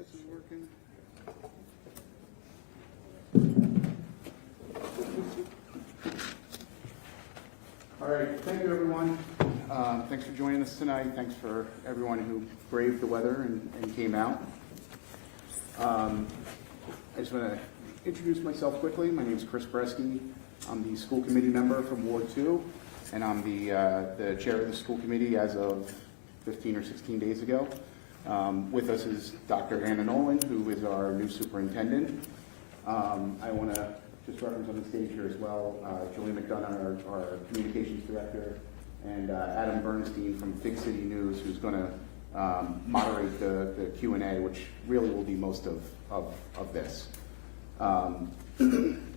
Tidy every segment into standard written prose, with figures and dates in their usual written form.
This is working. All right, thank you, everyone. Thanks for joining us tonight. Thanks for everyone who braved the weather and came out. I just want to introduce myself quickly. My name is Chris Bresky. I'm the school committee member from Ward 2, and I'm the chair of the school committee as of 15 or 16 days ago. With us is Dr. Anna Nolan, who is our new superintendent. I want to just reference on the stage here as well, Julie McDonough, our communications director, and Adam Bernstein from Fig City News, who's going to moderate the Q&A, which really will be most of this.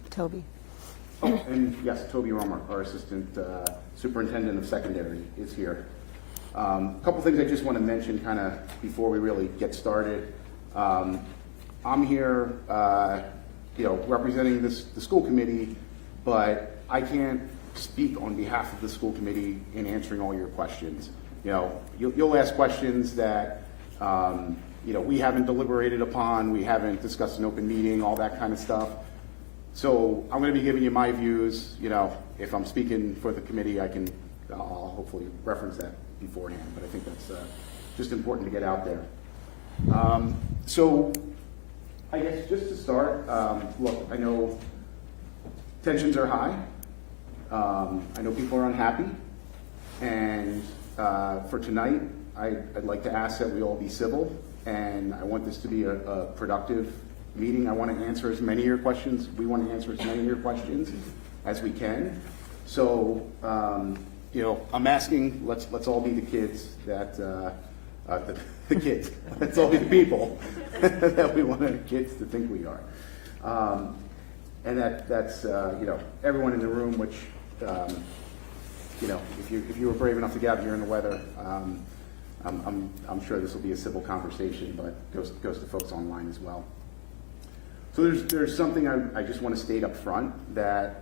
Toby. Oh, and yes, Toby Romer, our assistant superintendent of secondary, is here. A couple things I just want to mention kind of before we really get started. I'm here, representing the school committee, but I can't speak on behalf of the school committee in answering all your questions. You'll ask questions that we haven't deliberated upon, we haven't discussed in open meeting, all that kind of stuff. So I'm going to be giving you my views. If I'm speaking for the committee, I'll hopefully reference that beforehand, but I think that's just important to get out there. So I guess just to start, look, I know tensions are high. I know people are unhappy, and for tonight, I'd like to ask that we all be civil, and I want this to be a productive meeting. I want to answer as many of your questions. We want to answer as many of your questions as we can. So, I'm asking, let's all be the kids that, the kids, let's all be the people that we want our kids to think we are. And that's everyone in the room, which, if you were brave enough to gather here in the weather, I'm sure this will be a civil conversation, but goes to folks online as well. So there's something I just want to state up front that,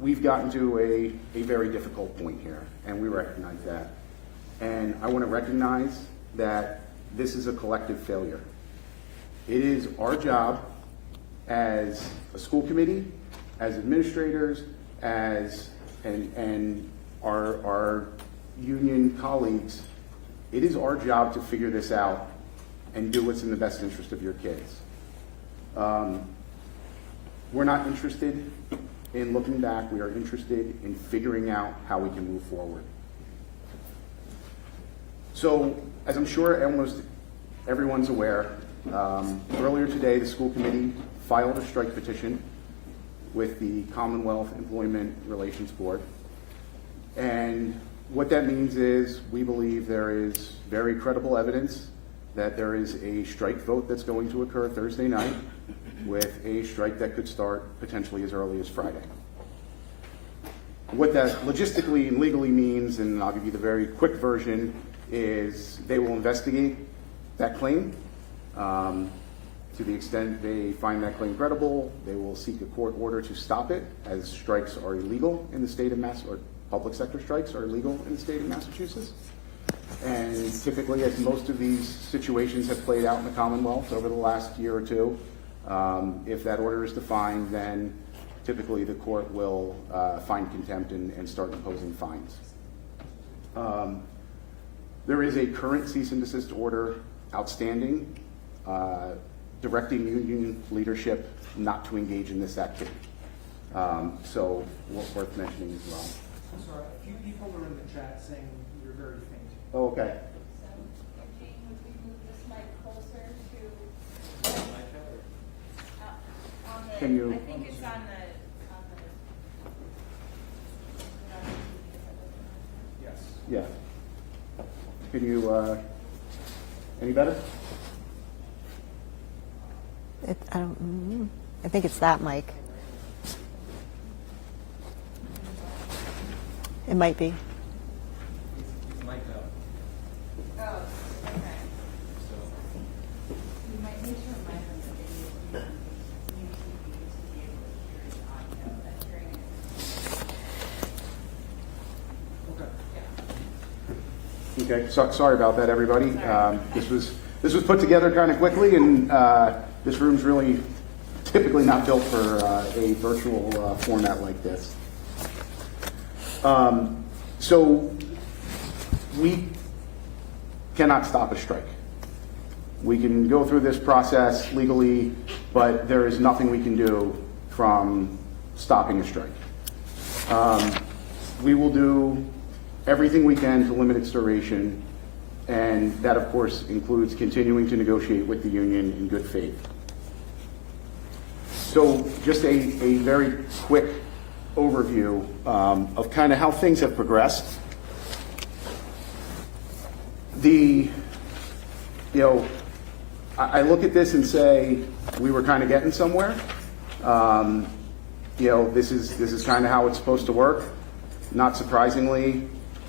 we've gotten to a very difficult point here, and we recognize that. And I want to recognize that this is a collective failure. It is our job as a school committee, as administrators, and our union colleagues. It is our job to figure this out and do what's in the best interest of your kids. We're not interested in looking back. We are interested in figuring out how we can move forward. So, as I'm sure almost everyone's aware, earlier today the school committee filed a strike petition with the Commonwealth Employment Relations Board. And what that means is we believe there is very credible evidence that there is a strike vote that's going to occur Thursday night, with a strike that could start potentially as early as Friday. What that logistically and legally means, and I'll give you the very quick version, is they will investigate that claim. To the extent they find that claim credible, they will seek a court order to stop it, as strikes are illegal in the state of Massachusetts, or public sector strikes are illegal in the state of Massachusetts. And typically, as most of these situations have played out in the Commonwealth over the last year or two, if that order is defined, then typically the court will find contempt and start imposing fines. There is a current cease and desist order outstanding, directing union leadership not to engage in this activity. So worth mentioning as well. I'm sorry, a few people are in the chat saying you're very faint. Oh, okay. Jane, would we move this mic closer to on the, Can you? I think it's on the Yes. Yeah. Can you, any better? I think it's that mic. It might be. Oh, okay. You might need to remind them that they need to be able to hear the audio, that hearing is. Okay. Yeah. Okay, sorry about that, everybody. This was this was put together kind of quickly, and this room's really typically not built for a virtual format like this. So we cannot stop a strike. We can go through this process legally, but there is nothing we can do from stopping a strike. We will do everything we can to limit its duration, and that, of course, includes continuing to negotiate with the union in good faith. So just a very quick overview of kind of how things have progressed. I look at this and say we were kind of getting somewhere. This is kind of how it's supposed to work. Not surprisingly,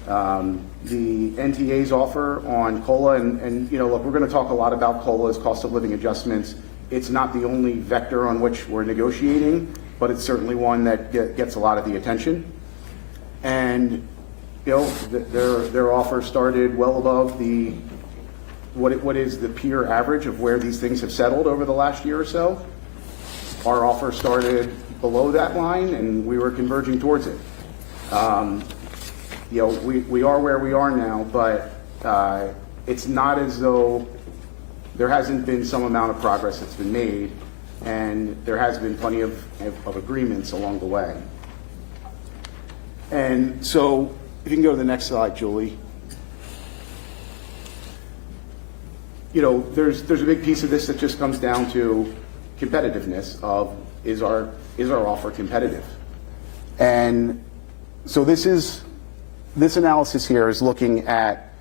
the NTA's offer on COLA, and look, we're going to talk a lot about COLA's cost of living adjustments. It's not the only vector on which we're negotiating, but it's certainly one that gets a lot of the attention. And their offer started well above what is the peer average of where these things have settled over the last year or so. Our offer started below that line, and we were converging towards it. We are where we are now, but it's not as though there hasn't been some amount of progress that's been made, and there has been plenty of agreements along the way. And so, if you can go to the next slide, Julie. There's a big piece of this that just comes down to competitiveness of is our offer competitive? And so this analysis here is looking at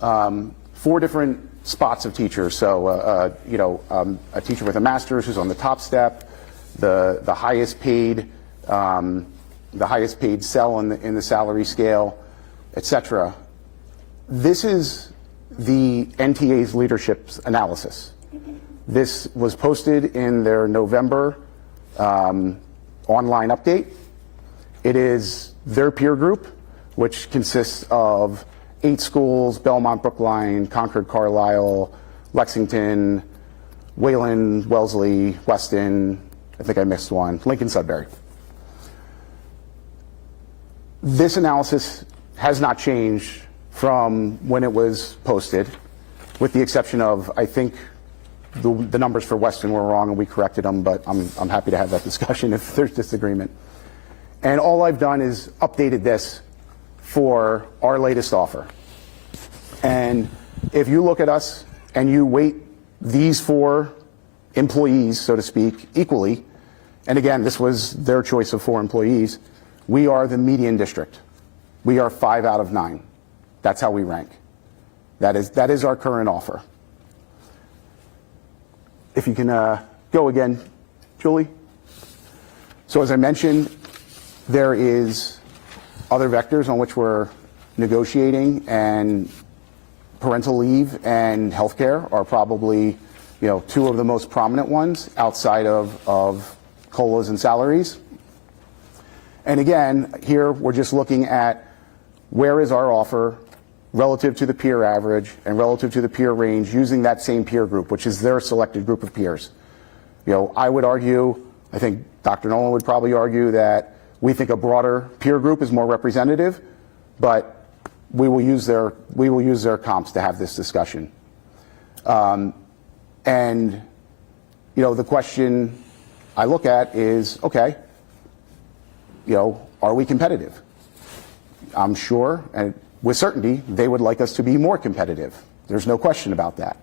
4 different spots of teachers. So a teacher with a master's who's on the top step, the highest paid cell in the salary scale, etc. This is the NTA's leadership analysis. This was posted in their November online update. It is their peer group, which consists of 8 schools: Belmont, Brookline, Concord, Carlisle, Lexington, Wayland, Wellesley, Weston, I think I missed one, Lincoln, Sudbury. This analysis has not changed from when it was posted, with the exception of, I think, the numbers for Weston were wrong and we corrected them, but I'm happy to have that discussion if there's disagreement. And all I've done is updated this for our latest offer. And if you look at us and you weight these 4 employees, so to speak, equally, and again, this was their choice of 4 employees, we are the median district. We are 5 out of 9. That's how we rank. That is our current offer. If you can go again, Julie. So as I mentioned, there is other vectors on which we're negotiating, and parental leave and healthcare are probably 2 of the most prominent ones outside of COLAs and salaries. And again, here we're just looking at where is our offer relative to the peer average and relative to the peer range using that same peer group, which is their selected group of peers. I would argue, I think Dr. Nolan would probably argue that we think a broader peer group is more representative, but we will use their comps to have this discussion. And the question I look at is, okay, are we competitive? I'm sure, and with certainty, they would like us to be more competitive. There's no question about that.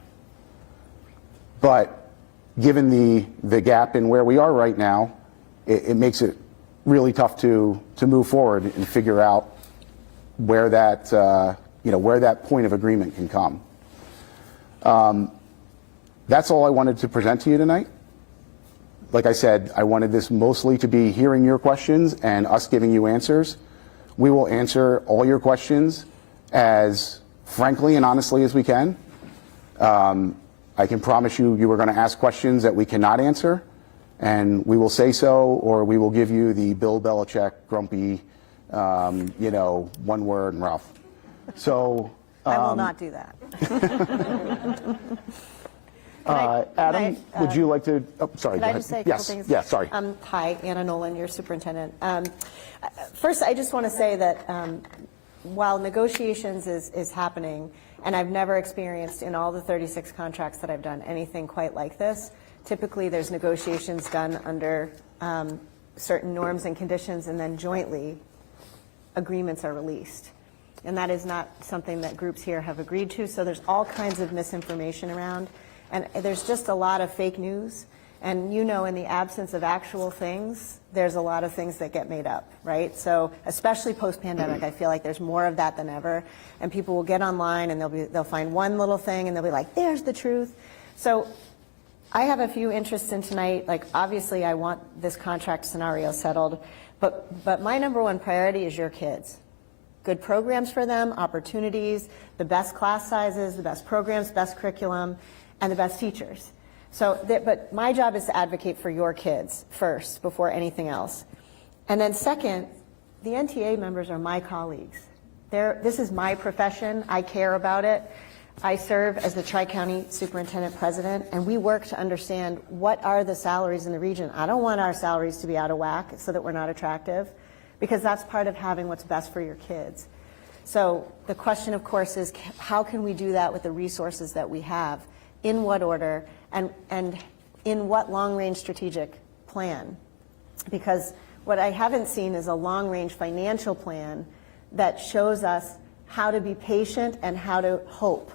But given the gap in where we are right now, it makes it really tough to move forward and figure out where that where that point of agreement can come. That's all I wanted to present to you tonight. Like I said, I wanted this mostly to be hearing your questions and us giving you answers. We will answer all your questions as frankly and honestly as we can. I can promise you are going to ask questions that we cannot answer, and we will say so, or we will give you the Bill Belichick grumpy, one word and rough. So I will not do that. Adam, would you like to, oh, sorry, Could go I ahead. just say a couple Yes, things? yes, sorry. Hi, Anna Nolan, your superintendent. First, I just want to say that while negotiations is happening, and I've never experienced in all the 36 contracts that I've done anything quite like this, typically there's negotiations done under certain norms and conditions, and then jointly agreements are released. And that is not something that groups here have agreed to, so there's all kinds of misinformation around. And there's just a lot of fake news. And you know, in the absence of actual things, there's a lot of things that get made up, right? So especially post-pandemic, I feel like there's more of that than ever. And people will get online and they'll find one little thing and they'll be like, there's the truth. So I have a few interests in tonight. Like, obviously, I want this contract scenario settled. But my number one priority is your kids. Good programs for them, opportunities, the best class sizes, the best programs, best curriculum, and the best teachers. So, but my job is to advocate for your kids first, before anything else. And then second, the NTA members are my colleagues. This is my profession. I care about it. I serve as the Tri-County Superintendent President, and we work to understand what are the salaries in the region. I don't want our salaries to be out of whack so that we're not attractive, because that's part of having what's best for your kids. So the question, of course, is how can we do that with the resources that we have? In what order? And in what long-range strategic plan? Because what I haven't seen is a long-range financial plan that shows us how to be patient and how to hope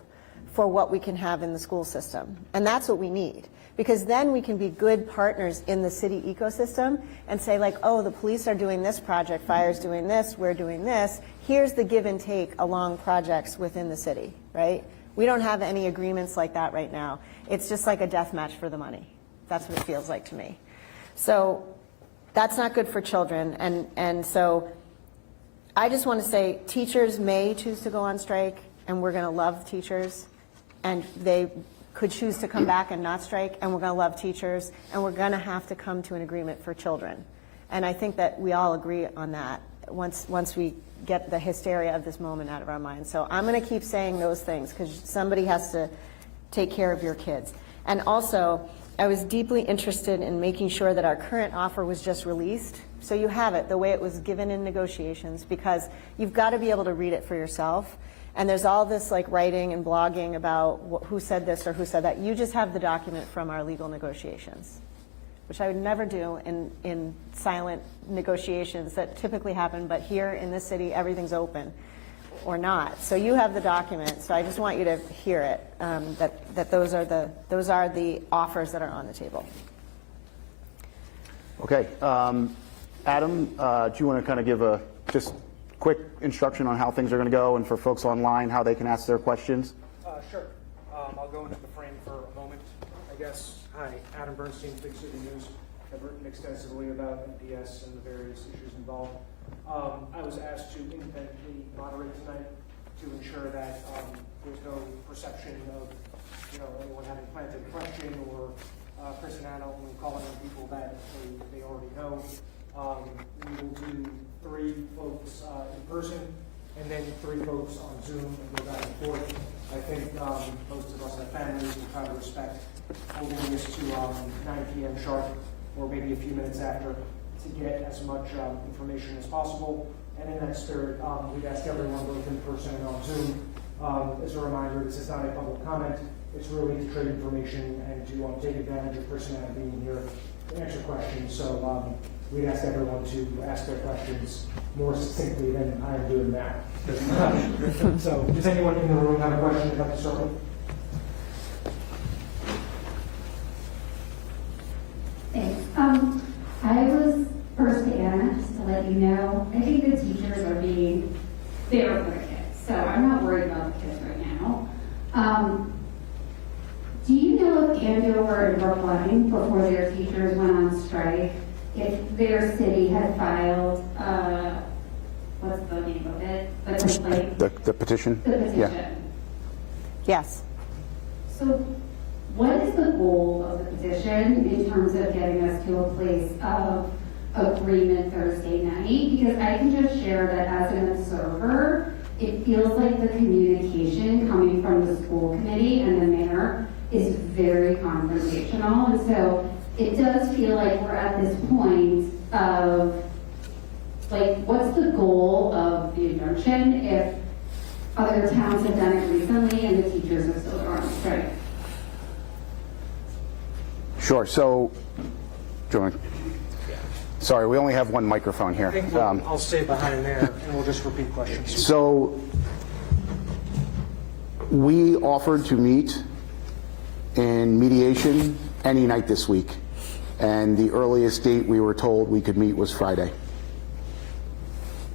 for what we can have in the school system. And that's what we need. Because then we can be good partners in the city ecosystem and say, like, oh, the police are doing this project, fire's doing this, we're doing this. Here's the give and take along projects within the city, right? We don't have any agreements like that right now. It's just like a death match for the money. That's what it feels like to me. So that's not good for children. And so I just want to say teachers may choose to go on strike, and we're going to love teachers. And they could choose to come back and not strike, and we're going to love teachers, and we're going to have to come to an agreement for children. And I think that we all agree on that once we get the hysteria of this moment out of our minds. So I'm going to keep saying those things because somebody has to take care of your kids. And also, I was deeply interested in making sure that our current offer was just released. So you have it the way it was given in negotiations, because you've got to be able to read it for yourself. And there's all this like writing and blogging about who said this or who said that. You just have the document from our legal negotiations, which I would never do in silent negotiations that typically happen, but here in this city, everything's open or not. So you have the document, so I just want you to hear it, that those are the offers that are on the table. Okay. Adam, do you want to kind of give a just quick instruction on how things are going to go, and for folks online, how they can ask their questions? Sure. I'll go into the frame for a moment, I guess. Hi, Adam Bernstein, Big City News. I've written extensively about NPS and the various issues involved. I was asked to independently moderate tonight to ensure that there's no perception of anyone having planted a question or Chris and Anna only calling on people that they already know. We will do 3 folks in person and then 3 folks on Zoom and go back and forth. I think most of us have families and try to respect holding this to 9 p.m. sharp or maybe a few minutes after to get as much information as possible. And in that spirit, we've asked everyone both in person and on Zoom. As a reminder, this is not a public comment. It's really to trade information and to take advantage of Chris and Anna being here to answer questions. So we'd ask everyone to ask their questions more succinctly than I am doing now. So does anyone in the room have a question about the circle? Thanks. I was first to Anna, just to let you know, I think the teachers are being fair for the kids, so I'm not worried about the kids right now. Do you know if Andover and Brookline, before their teachers went on strike, if their city had filed, what's the name of it? The complaint? The petition? The petition. Yeah. Yes. So what is the goal of the petition in terms of getting us to a place of agreement Thursday night? Because I can just share that as an observer, it feels like the communication coming from the school committee and the mayor is very confrontational. And so it does feel like we're at this point of, like, what's the goal of the injunction if other towns have done it recently and the teachers are still on strike? Sure, so, Joan, sorry, we only have one microphone here. I think I'll stay behind there and we'll just repeat questions. So, we offered to meet in mediation any night this week, and the earliest date we were told we could meet was Friday.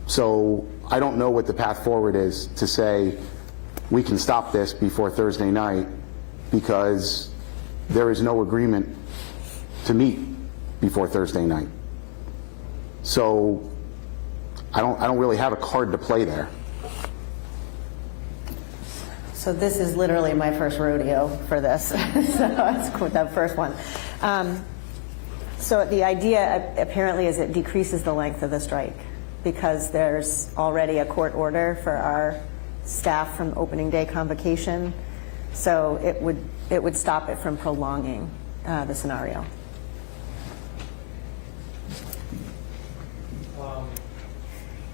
So, I don't know what the path forward is to say we can stop this before Thursday night, because there is no agreement to meet before Thursday night. So I don't really have a card to play there. So this is literally my first rodeo for this. So that's the first one. So the idea apparently is it decreases the length of the strike because there's already a court order for our staff from opening day convocation. So it would stop it from prolonging the scenario.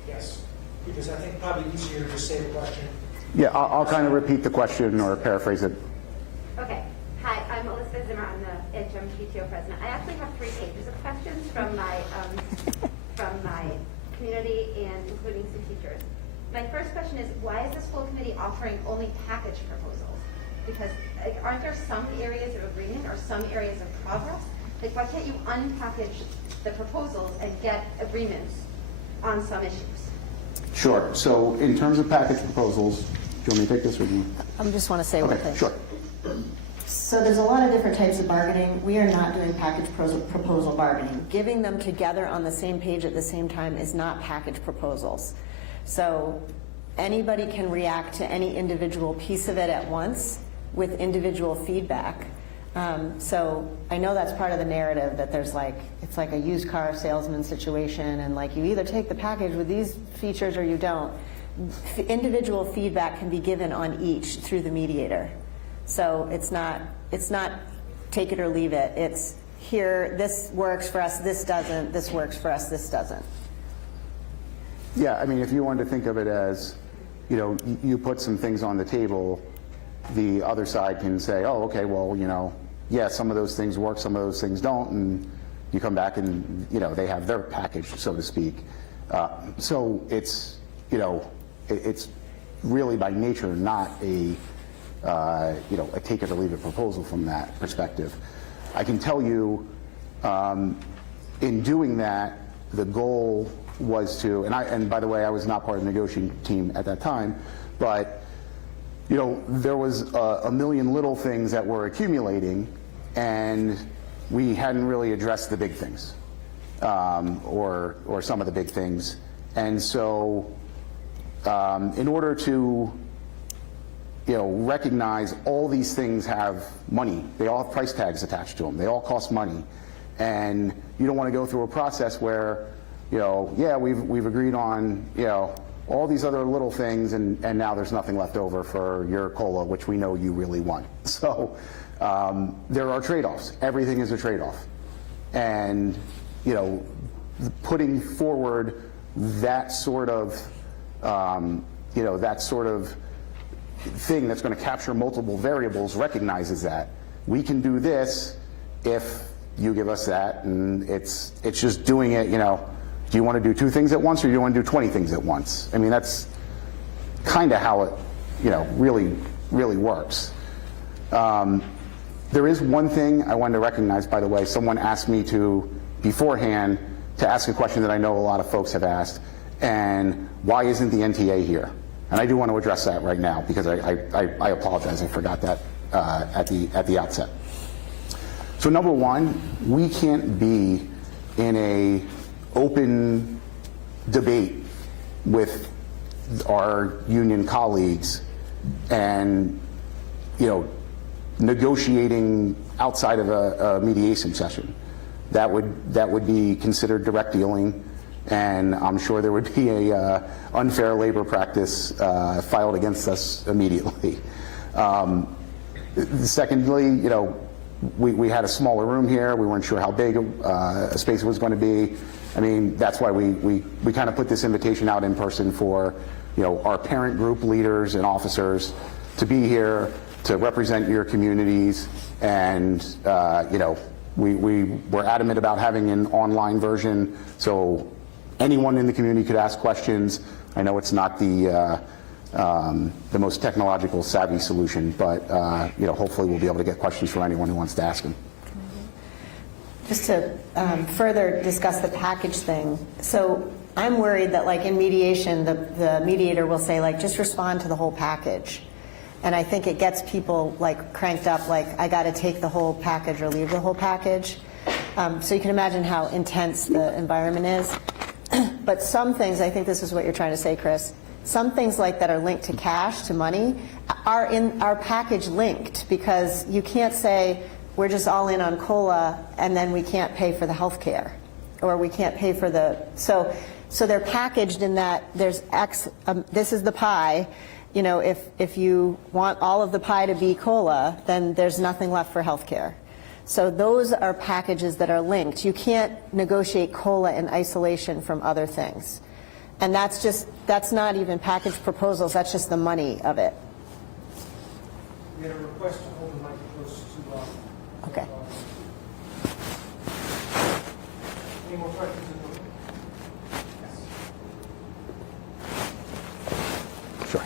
Yes, because I think probably easier to just say the question. Yeah, I'll kind of repeat the question or paraphrase it. Okay. Hi, I'm Elizabeth Zimmer. I'm the HM PTO president. I actually have 3 pages of questions from my community and including some teachers. My first question is, why is the school committee offering only package proposals? Because aren't there some areas of agreement or some areas of progress? Like, why can't you unpackage the proposals and get agreements on some issues? Sure. So in terms of package proposals, do you want me to take this or do you? I just want to say one Okay, thing. sure. So there's a lot of different types of bargaining. We are not doing package proposal bargaining. Giving them together on the same page at the same time is not package proposals. So anybody can react to any individual piece of it at once with individual feedback. So I know that's part of the narrative, that there's like, it's like a used car salesman situation, and like you either take the package with these features or you don't. Individual feedback can be given on each through the mediator. So it's not take it or leave it. It's here, this works for us, this doesn't, this works for us, this doesn't. Yeah, I mean, if you wanted to think of it as, you know, you put some things on the table, the other side can say, oh, okay, well, you know, yeah, some of those things work, some of those things don't, and you come back and, you know, they have their package, so to speak. So it's, you know, it's really by nature not a, you know, a take it or leave it proposal from that perspective. I can tell you, in doing that, the goal was to, and by the way, I was not part of the negotiating team at that time, but you know, there was a million little things that were accumulating, and we hadn't really addressed the big things, or some of the big things. And so, in order to, you know, recognize all these things have money, they all have price tags attached to them, they all cost money, and you don't want to go through a process where, you know, yeah, we've agreed on, you know, all these other little things, and now there's nothing left over for your COLA, which we know you really want. So there are trade-offs. Everything is a trade-off. And, you know, putting forward that sort of, you know, that sort of thing that's going to capture multiple variables recognizes that. We can do this if you give us that, and it's just doing it, you know, do you want to do 2 things at once, or do you want to do 20 things at once? I mean, that's kind of how it, you know, really works. There is one thing I wanted to recognize, by the way. Someone asked me to, beforehand, to ask a question that I know a lot of folks have asked, and why isn't the NTA here? And I do want to address that right now, because I apologize, I forgot that at the outset. So number one, we can't be in a open debate with our union colleagues and, you know, negotiating outside of a mediation session. That would be considered direct dealing. and I'm sure there would be a unfair labor practice filed against us immediately. Secondly, you know, we had a smaller room here. We weren't sure how big a space it was going to be. I mean, that's why we kind of put this invitation out in person for, you know, our parent group leaders and officers to be here to represent your communities. And, you know, we were adamant about having an online version so anyone in the community could ask questions. I know it's not the most technological savvy solution, but you know, hopefully we'll be able to get questions from anyone who wants to ask them. Just to further discuss the package thing, so I'm worried that like in mediation, the mediator will say like, just respond to the whole package. And I think it gets people like cranked up, like I got to take the whole package or leave the whole package. So you can imagine how intense the environment is. But some things, I think this is what you're trying to say, Chris, some things like that are linked to cash, to money, are in our package linked, because you can't say we're just all in on COLA and then we can't pay for the health care, or we can't pay for the, so they're packaged in that there's X, this is the pie, you know, if you want all of the pie to be COLA, then there's nothing left for health care. So those are packages that are linked. You can't negotiate COLA in isolation from other things. And that's not even package proposals, that's just the money of it. We had a request to hold the mic close to, Okay. Any more questions in the room? Yes. Sure.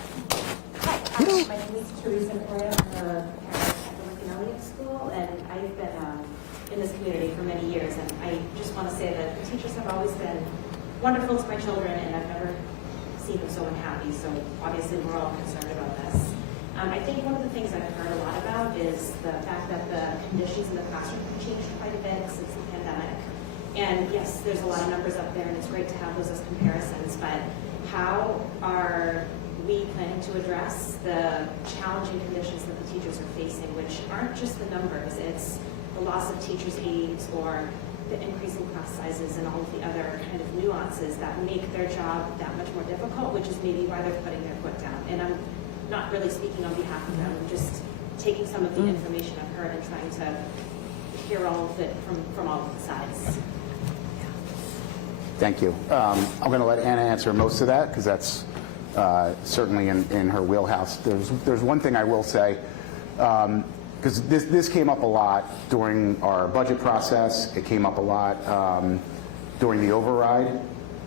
Hi, my name is Teresa Correa. I'm a parent at the Lincoln Elliott School, and I've been in this community for many years. And I just want to say that the teachers have always been wonderful to my children, and I've never seen them so unhappy. So obviously, we're all concerned about this. I think one of the things I've heard a lot about is the fact that the conditions in the classroom have changed quite a bit since the pandemic. And yes, there's a lot of numbers up there, and it's great to have those as comparisons. But how are we planning to address the challenging conditions that the teachers are facing, which aren't just the numbers, it's the loss of teachers' aides or the increase in class sizes and all of the other kind of nuances that make their job that much more difficult, which is maybe why they're putting their foot down. And I'm not really speaking on behalf of them, I'm just taking some of the information I've heard and trying to hear all of it from all of the sides. Thank you. I'm going to let Anna answer most of that because that's certainly in her wheelhouse. There's one thing I will say, because this came up a lot during our budget process. It came up a lot during the override.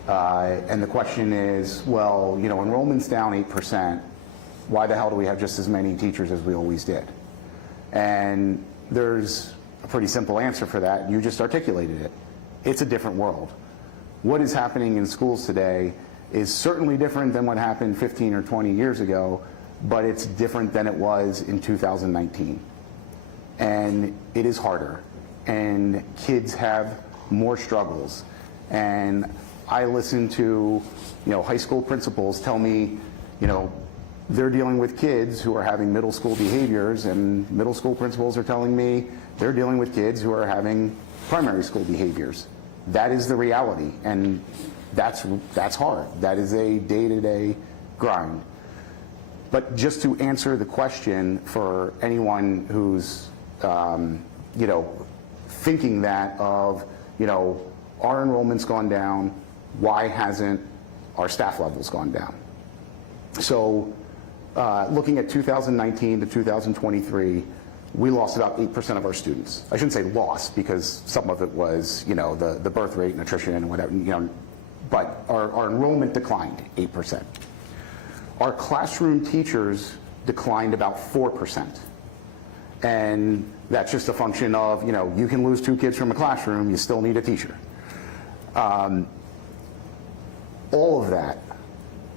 And the question is, well, you know, enrollment's down 8%. Why the hell do we have just as many teachers as we always did? And there's a pretty simple answer for that. You just articulated it. It's a different world. What is happening in schools today is certainly different than what happened 15 or 20 years ago, but it's different than it was in 2019. And it is harder, and kids have more struggles. And I listen to, you know, high school principals tell me, you know, they're dealing with kids who are having middle school behaviors, and middle school principals are telling me they're dealing with kids who are having primary school behaviors. That is the reality, and that's hard. That is a day-to-day grind. But just to answer the question for anyone who's, you know, thinking that of, you know, our enrollment's gone down, why hasn't our staff levels gone down? So looking at 2019 to 2023, we lost about 8% of our students. I shouldn't say lost, because some of it was, you know, the birth rate and attrition and whatever, you know, but our enrollment declined 8%. Our classroom teachers declined about 4%. And that's just a function of, you know, you can lose 2 kids from a classroom, you still need a teacher. All of that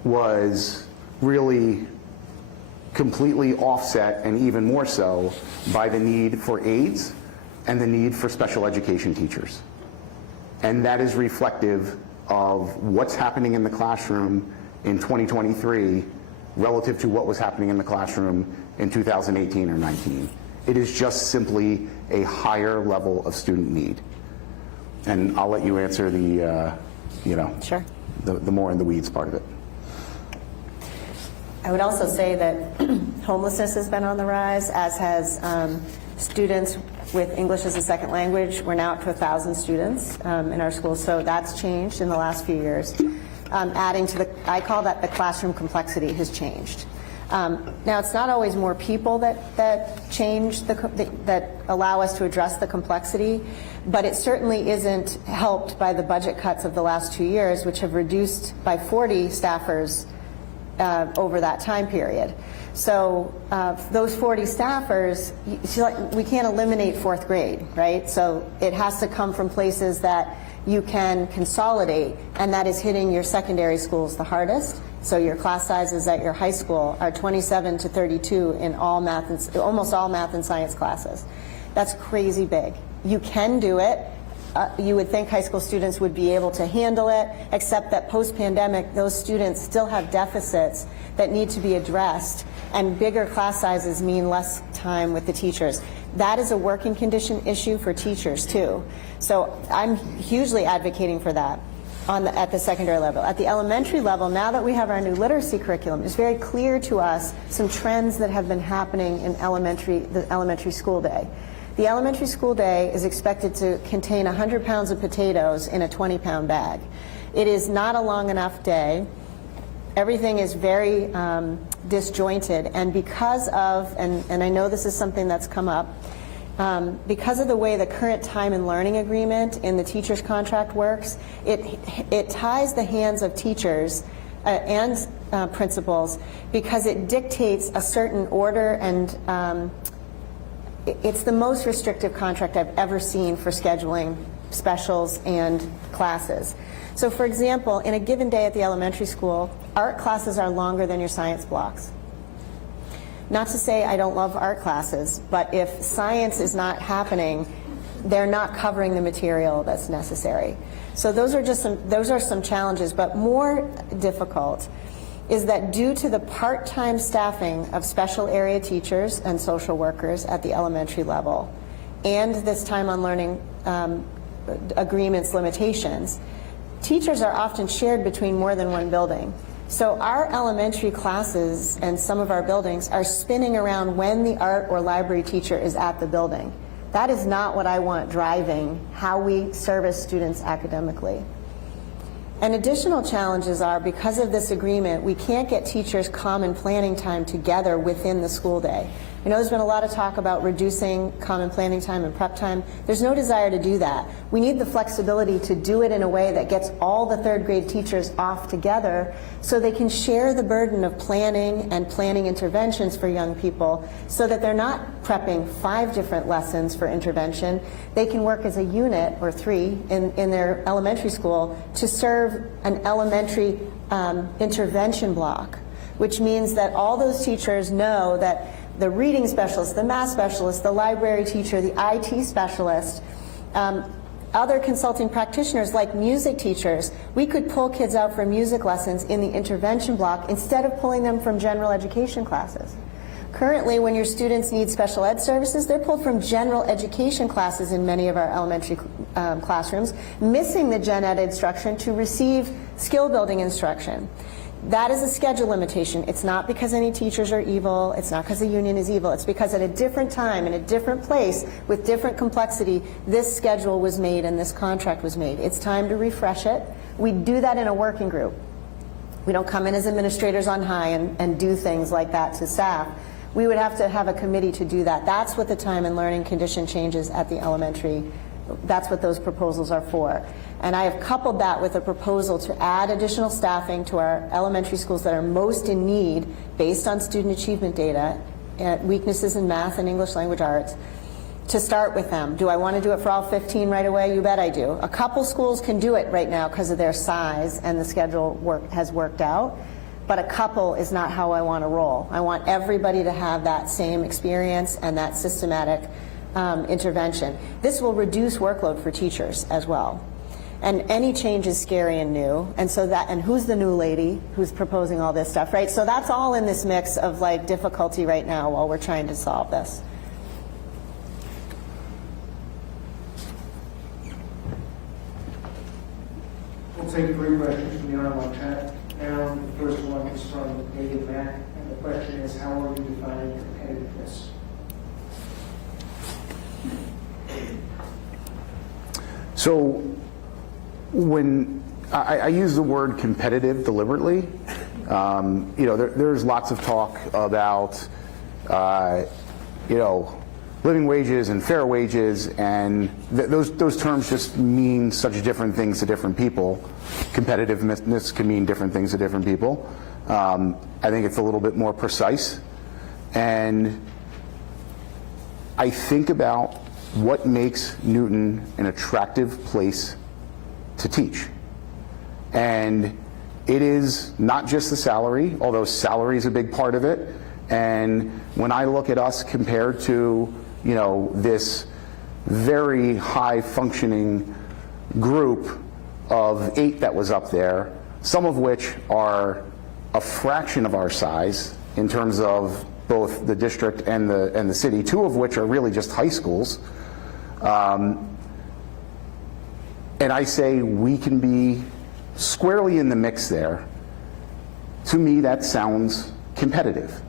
was really completely offset, and even more so, by the need for aides and the need for special education teachers. And that is reflective of what's happening in the classroom in 2023 relative to what was happening in the classroom in 2018 or 19. It is just simply a higher level of student need. And I'll let you answer the you know, Sure. the more in the weeds part of it. I would also say that homelessness has been on the rise, as has students with English as a second language. We're now up to 1,000 students in our schools, so that's changed in the last few years. Adding to I call that the classroom complexity has changed. Now, it's not always more people that change, that allow us to address the complexity, but it certainly isn't helped by the budget cuts of the last 2 years, which have reduced by 40 staffers over that time period. So those 40 staffers, we can't eliminate fourth grade, right? So it has to come from places that you can consolidate, and that is hitting your secondary schools the hardest. So your class sizes at your high school are 27 to 32 in all math and, almost all math and science classes. That's crazy big. You can do it. You would think high school students would be able to handle it, except that post-pandemic, those students still have deficits that need to be addressed, and bigger class sizes mean less time with the teachers. That is a working condition issue for teachers, too. So I'm hugely advocating for that at the secondary level. At the elementary level, now that we have our new literacy curriculum, it's very clear to us some trends that have been happening in the elementary school day. The elementary school day is expected to contain 100 pounds of potatoes in a 20-pound bag. It is not a long enough day. Everything is very disjointed, and because of, and I know this is something that's come up, because of the way the current time and learning agreement in the teacher's contract works, it ties the hands of teachers and principals, because it dictates a certain order, and it's the most restrictive contract I've ever seen for scheduling specials and classes. So for example, in a given day at the elementary school, art classes are longer than your science blocks. Not to say I don't love art classes, but if science is not happening, they're not covering the material that's necessary. So those are some challenges, but more difficult is that due to the part-time staffing of special area teachers and social workers at the elementary level, and this time on learning agreements limitations, teachers are often shared between more than one building. So our elementary classes and some of our buildings are spinning around when the art or library teacher is at the building. That is not what I want driving how we service students academically. And additional challenges are, because of this agreement, we can't get teachers' common planning time together within the school day. I know there's been a lot of talk about reducing common planning time and prep time. There's no desire to do that. We need the flexibility to do it in a way that gets all the third grade teachers off together so they can share the burden of planning and planning interventions for young people, so that they're not prepping 5 different lessons for intervention. They can work as a unit, or 3, in their elementary school to serve an elementary intervention block, which means that all those teachers know that the reading specialist, the math specialist, the library teacher, the IT specialist, other consulting practitioners like music teachers, we could pull kids out for music lessons in the intervention block instead of pulling them from general education classes. Currently, when your students need special ed services, they're pulled from general education classes in many of our elementary classrooms, missing the gen ed instruction to receive skill building instruction. That is a schedule limitation. It's not because any teachers are evil. It's not because the union is evil. It's because at a different time, in a different place, with different complexity, this schedule was made and this contract was made. It's time to refresh it. We do that in a working group. We don't come in as administrators on high and do things like that to staff. We would have to have a committee to do that. That's what the time and learning condition changes at the elementary, that's what those proposals are for. And I have coupled that with a proposal to add additional staffing to our elementary schools that are most in need based on student achievement data, weaknesses in math and English language arts, to start with them. Do I want to do it for all 15 right away? You bet I do. A couple schools can do it right now because of their size and the schedule has worked out, but a couple is not how I want to roll. I want everybody to have that same experience and that systematic intervention. This will reduce workload for teachers as well. And any change is scary and new, and so that, and who's the new lady who's proposing all this stuff, right? So that's all in this mix of like difficulty right now while we're trying to solve this. We'll take 3 questions from the online chat. Now, the first one is from David Mack, and the question is, how are you defining competitiveness? So when I use the word competitive deliberately, there's lots of talk about, living wages and fair wages, and those terms just mean such different things to different people. Competitiveness can mean different things to different people. I think it's a little bit more precise. And I think about what makes Newton an attractive place to teach. And it is not just the salary, although salary is a big part of it. And when I look at us compared to, this very high functioning group of 8 that was up there, some of which are a fraction of our size in terms of both the district and the city, 2 of which are really just high schools. And I say we can be squarely in the mix there. To me, that sounds competitive.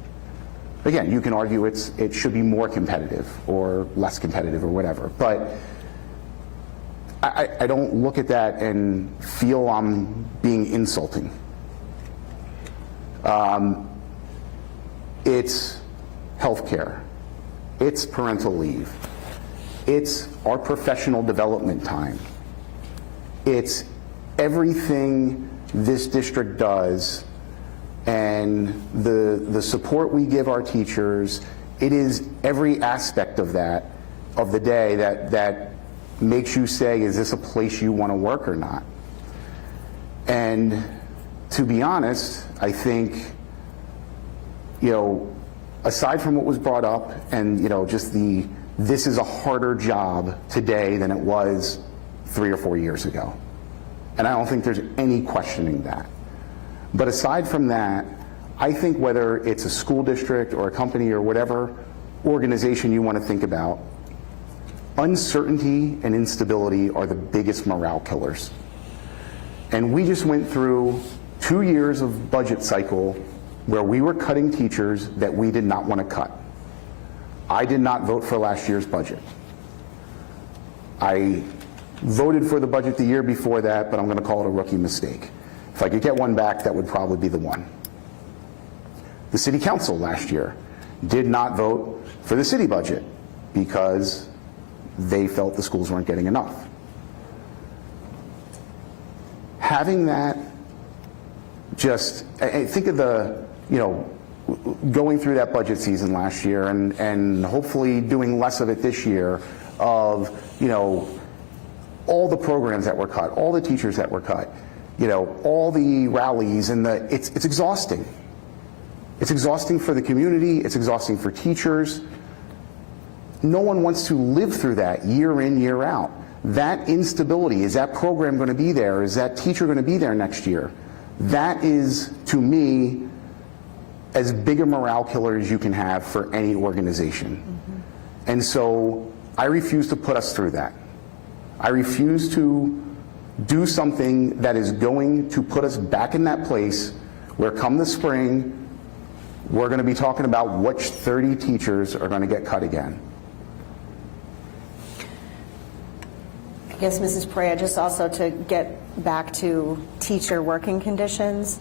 Again, you can argue it should be more competitive or less competitive or whatever, but I don't look at that and feel I'm being insulting. It's healthcare, it's parental leave, it's our professional development time, it's everything this district does and the support we give our teachers. It is every aspect of that, of the day, that makes you say, is this a place you want to work or not? And to be honest, I think, aside from what was brought up and, just this is a harder job today than it was 3 or 4 years ago. And I don't think there's any questioning that. But aside from that, I think whether it's a school district or a company or whatever organization you want to think about, uncertainty and instability are the biggest morale killers. And we just went through 2 years of budget cycle where we were cutting teachers that we did not want to cut. I did not vote for last year's budget. I voted for the budget the year before that, but I'm going to call it a rookie mistake. If I could get one back, that would probably be the one. The city council last year did not vote for the city budget because they felt the schools weren't getting enough. Having that, just think of going through that budget season last year and hopefully doing less of it this year, of all the programs that were cut, all the teachers that were cut, all the rallies, and it's exhausting. It's exhausting for the community, it's exhausting for teachers. No one wants to live through that year in, year out. That instability, is that program going to be there? Is that teacher going to be there next year? That is, to me, as big a morale killer as you can have for any organization. Mm-hmm. And so I refuse to put us through that. I refuse to do something that is going to put us back in that place where come the spring, we're going to be talking about which 30 teachers are going to get cut again. I guess, Mrs. Perea, just also to get back to teacher working conditions,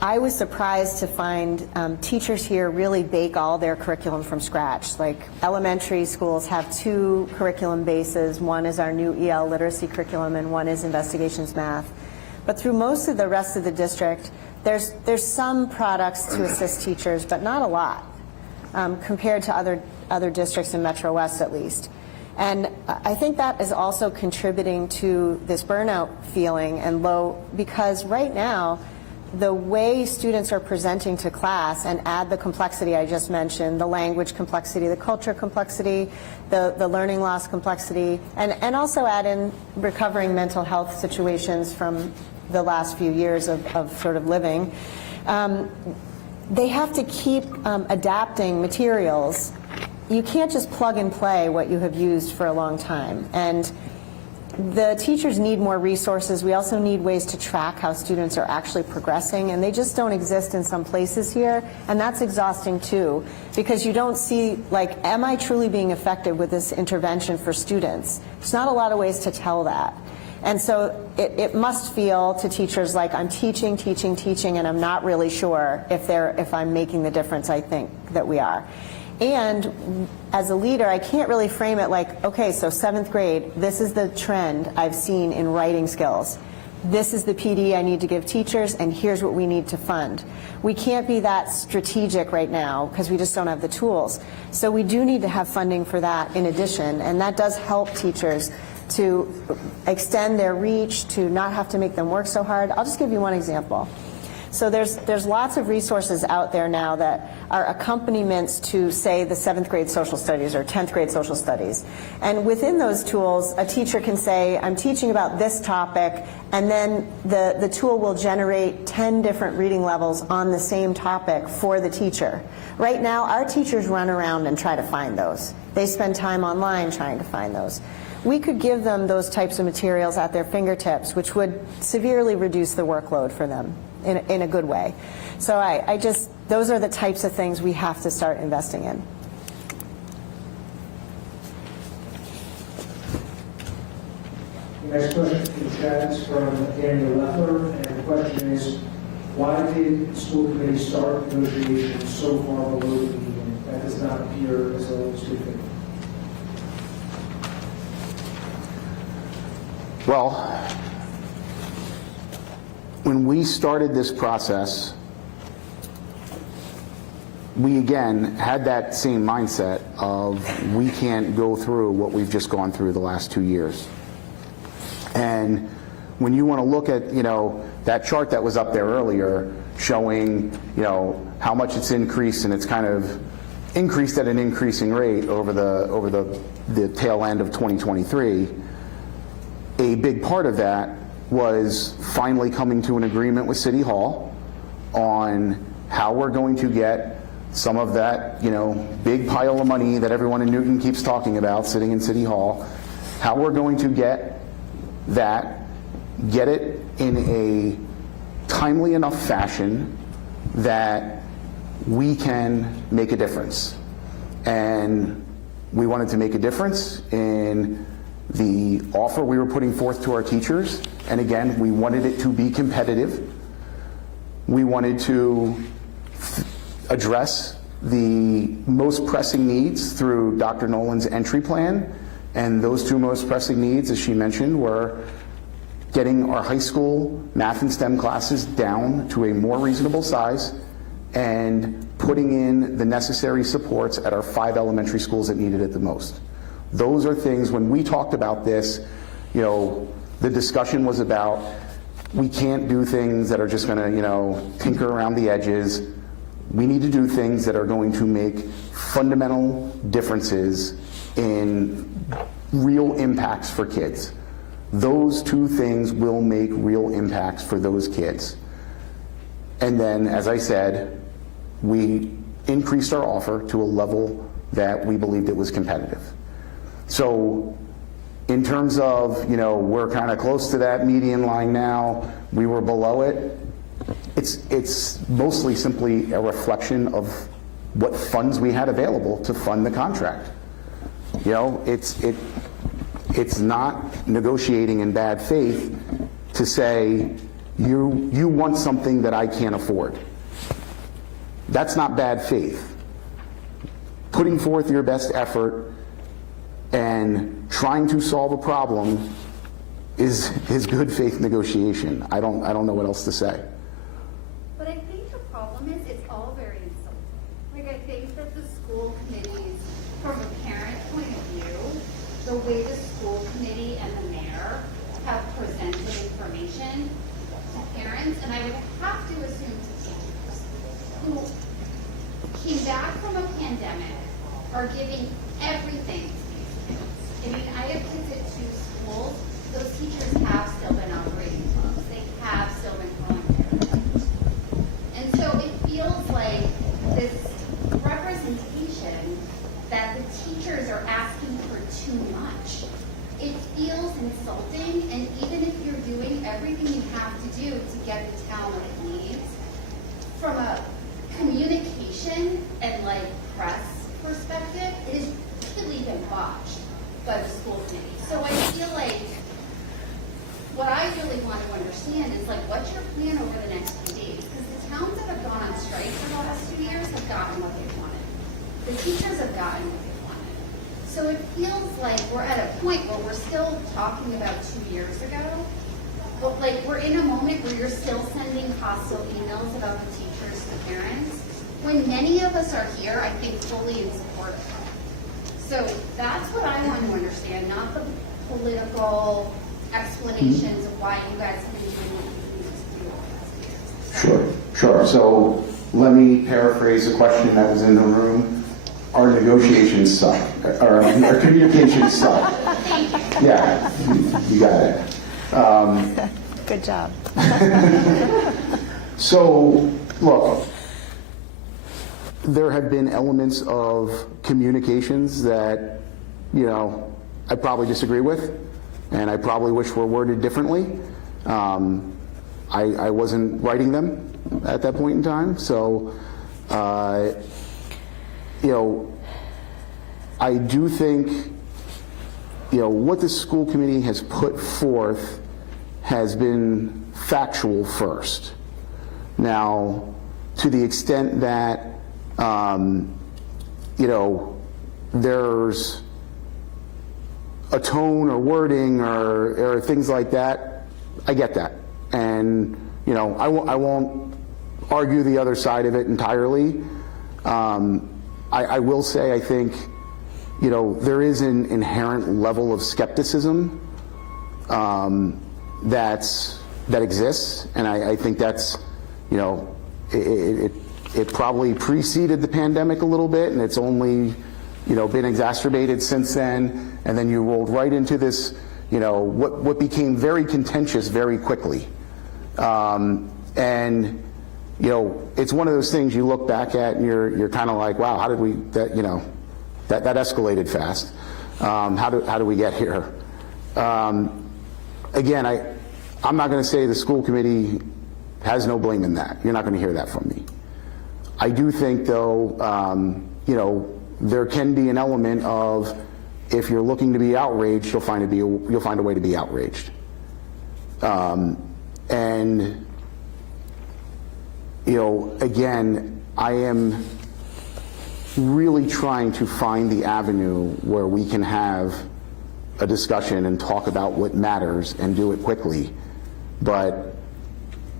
I was surprised to find teachers here really bake all their curriculum from scratch. Like elementary schools have 2 curriculum bases. One is our new EL literacy curriculum and one is investigations math. But through most of the rest of the district, there's some products to assist teachers, but not a lot compared to other districts in Metro West at least. And I think that is also contributing to this burnout feeling and low, because right now, the way students are presenting to class, and add the complexity I just mentioned, the language complexity, the culture complexity, the learning loss complexity, and also add in recovering mental health situations from the last few years of sort of living. They have to keep adapting materials. You can't just plug and play what you have used for a long time. And the teachers need more resources. We also need ways to track how students are actually progressing, and they just don't exist in some places here, and that's exhausting too, because you don't see, like, am I truly being effective with this intervention for students? There's not a lot of ways to tell that. And so it must feel to teachers like I'm teaching, and I'm not really sure if I'm making the difference I think that we are. And as a leader, I can't really frame it like, okay, so 7th grade, this is the trend I've seen in writing skills. This is the PD I need to give teachers, and here's what we need to fund. We can't be that strategic right now because we just don't have the tools. So we do need to have funding for that in addition, and that does help teachers to extend their reach, to not have to make them work so hard. I'll just give you one example. So there's lots of resources out there now that are accompaniments to, say, the 7th grade social studies or 10th grade social studies. And within those tools, a teacher can say, I'm teaching about this topic, and then the tool will generate 10 different reading levels on the same topic for the teacher. Right now, our teachers run around and try to find those. They spend time online trying to find those. We could give them those types of materials at their fingertips, which would severely reduce the workload for them in a good way. So I just, those are the types of things we have to start investing in. The next question from the chat is from Daniel Leffler, and the question is, why did the school committee start negotiations so far below the median? That does not appear as though it's good thing. Well, when we started this process, we again had that same mindset of we can't go through what we've just gone through the last 2 years. And when you want to look at, that chart that was up there earlier showing, how much it's increased, and it's kind of increased at an increasing rate over the tail end of 2023, a big part of that was finally coming to an agreement with City Hall on how we're going to get some of that, big pile of money that everyone in Newton keeps talking about sitting in City Hall, how we're going to get that, get it in a timely enough fashion that we can make a difference. And we wanted to make a difference in the offer we were putting forth to our teachers, and again, we wanted it to be competitive. We wanted to address the most pressing needs through Dr. Nolan's entry plan, and those two most pressing needs, as she mentioned, were getting our high school math and STEM classes down to a more reasonable size and putting in the necessary supports at our 5 elementary schools that needed it the most. Those are things, when we talked about this, the discussion was about, we can't do things that are just going to, tinker around the edges. We need to do things that are going to make fundamental differences in real impacts for kids. Those two things will make real impacts for those kids. And then, as I said, we increased our offer to a level that we believed it was competitive. So in terms of, we're kind of close to that median line now, we were below it, it's mostly simply a reflection of what funds we had available to fund the contract. It's not negotiating in bad faith to say, you want something that I can't afford. That's not bad faith. Putting forth your best effort and trying to solve a problem is good faith negotiation. I don't know what else to say. But I think the problem is it's all very insulting. Like, I think that the school committees, from a parent point of view, the way the school committee and the mayor have presented information to parents, and I would have to assume to teachers who came back from a pandemic, are giving everything to these kids. I mean, I have kids at 2 schools. Those teachers have still been operating clubs. They have still been calling parents. And so it feels like this representation that the teachers are asking for too much. It feels in consulting, and even if you're doing everything you have to do to get the town what it needs, from a communication and like press perspective, it has really been botched by the school committee. So I feel like what I really want to understand is like, what's your plan over the next few days? Because the towns that have gone on strike for the last 2 years have gotten what they wanted. The teachers have gotten what they wanted. So it feels like we're at a point where we're still talking about 2 years ago. But like we're in a moment where you're still sending hostile emails about the teachers to parents, when many of us are here, I think, fully in support of them. So that's what I want to understand, not the political explanations of why you guys have been doing what you need to do over the last years. Sure. So let me paraphrase a question that was in the room. Our negotiations suck, or our communications suck. Yeah, you got it. Good job. So, look, there have been elements of communications that, you know, I probably disagree with, and I probably wish were worded differently. I wasn't writing them at that point in time, so, you know, I do think, you know, what the school committee has put forth has been factual first. Now, to the extent that, you know, there's a tone or wording or things like that, I get that. And, you know, I won't argue the other side of it entirely. I will say, I think, you know, there is an inherent level of skepticism that exists, and I think that's, you know, it probably preceded the pandemic a little bit, and it's only, you know, been exacerbated since then, and then you rolled right into this, you know, what became very contentious very quickly. And, you know, it's one of those things you look back at and you're kind of like, wow, how did we, that, you know, that escalated fast. How do we get here? Again, I'm not going to say the school committee has no blame in that. You're not going to hear that from me. I do think, though, you know, there can be an element of, if you're looking to be outraged, you'll find a way to be outraged. And, you know, again, I am really trying to find the avenue where we can have a discussion and talk about what matters and do it quickly. But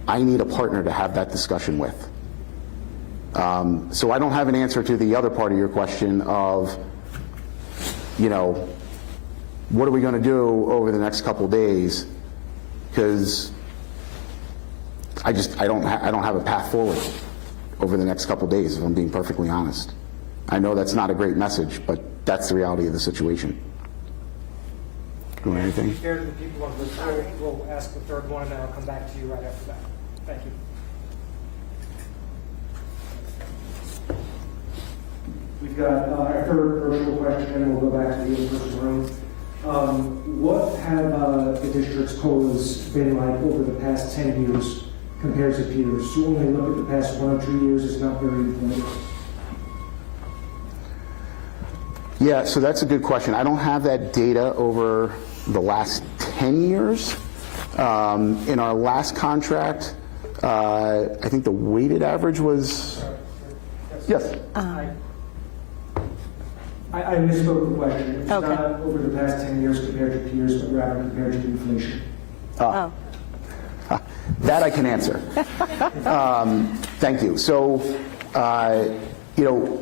I need a partner to have that discussion with. So I don't have an answer to the other part of your question of, you know, what are we going to do over the next couple days? Because I don't have a path forward over the next couple days, if I'm being perfectly honest. I know that's not a great message, but that's the reality of the situation. Do you want anything? Fair to the people of this, we'll ask the third one, and then I'll come back to you right after that. Thank you. We've got our third virtual question, and we'll go back to the in-person room. What have the district's COLAs been like over the past 10 years compared to peers? To only look at the past 1 or 2 years is not very informative. Yeah, so that's a good question. I don't have that data over the last 10 years. In our last contract, I think the weighted average was, yes. I misspoke the question. It was Okay. not over the past 10 years compared to peers, but rather compared to inflation. Oh. That I can answer. Thank you. So, you know,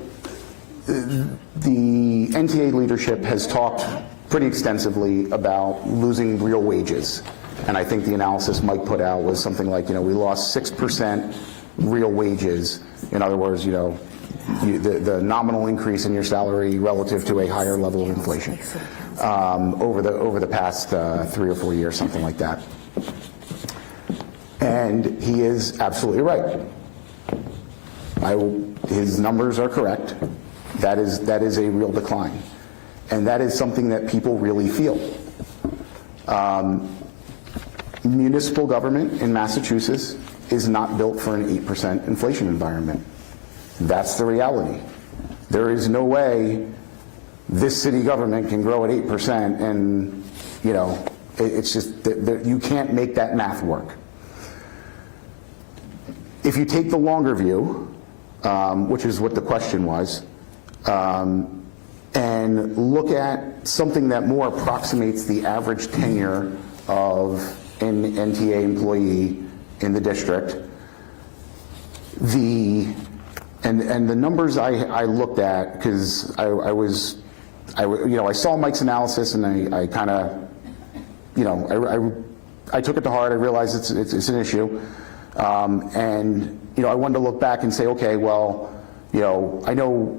the NTA leadership has talked pretty extensively about losing real wages. And I think the analysis Mike put out was something like, you know, we lost 6% real wages. In other words, you know, the nominal increase in your salary relative to a higher level of inflation over the past 3 or 4 years, something like that. And he is absolutely right. His numbers are correct. That is a real decline. And that is something that people really feel. Municipal government in Massachusetts is not built for an 8% inflation environment. That's the reality. There is no way this city government can grow at 8% and, you know, it's just, you can't make that math work. If you take the longer view, which is what the question was, and look at something that more approximates the average tenure of an NTA employee in the district, and the numbers I looked at, because I saw Mike's analysis and I kind of, you know, I took it to heart. I realized it's an issue, and you know, I wanted to look back and say, okay, well, you know, I know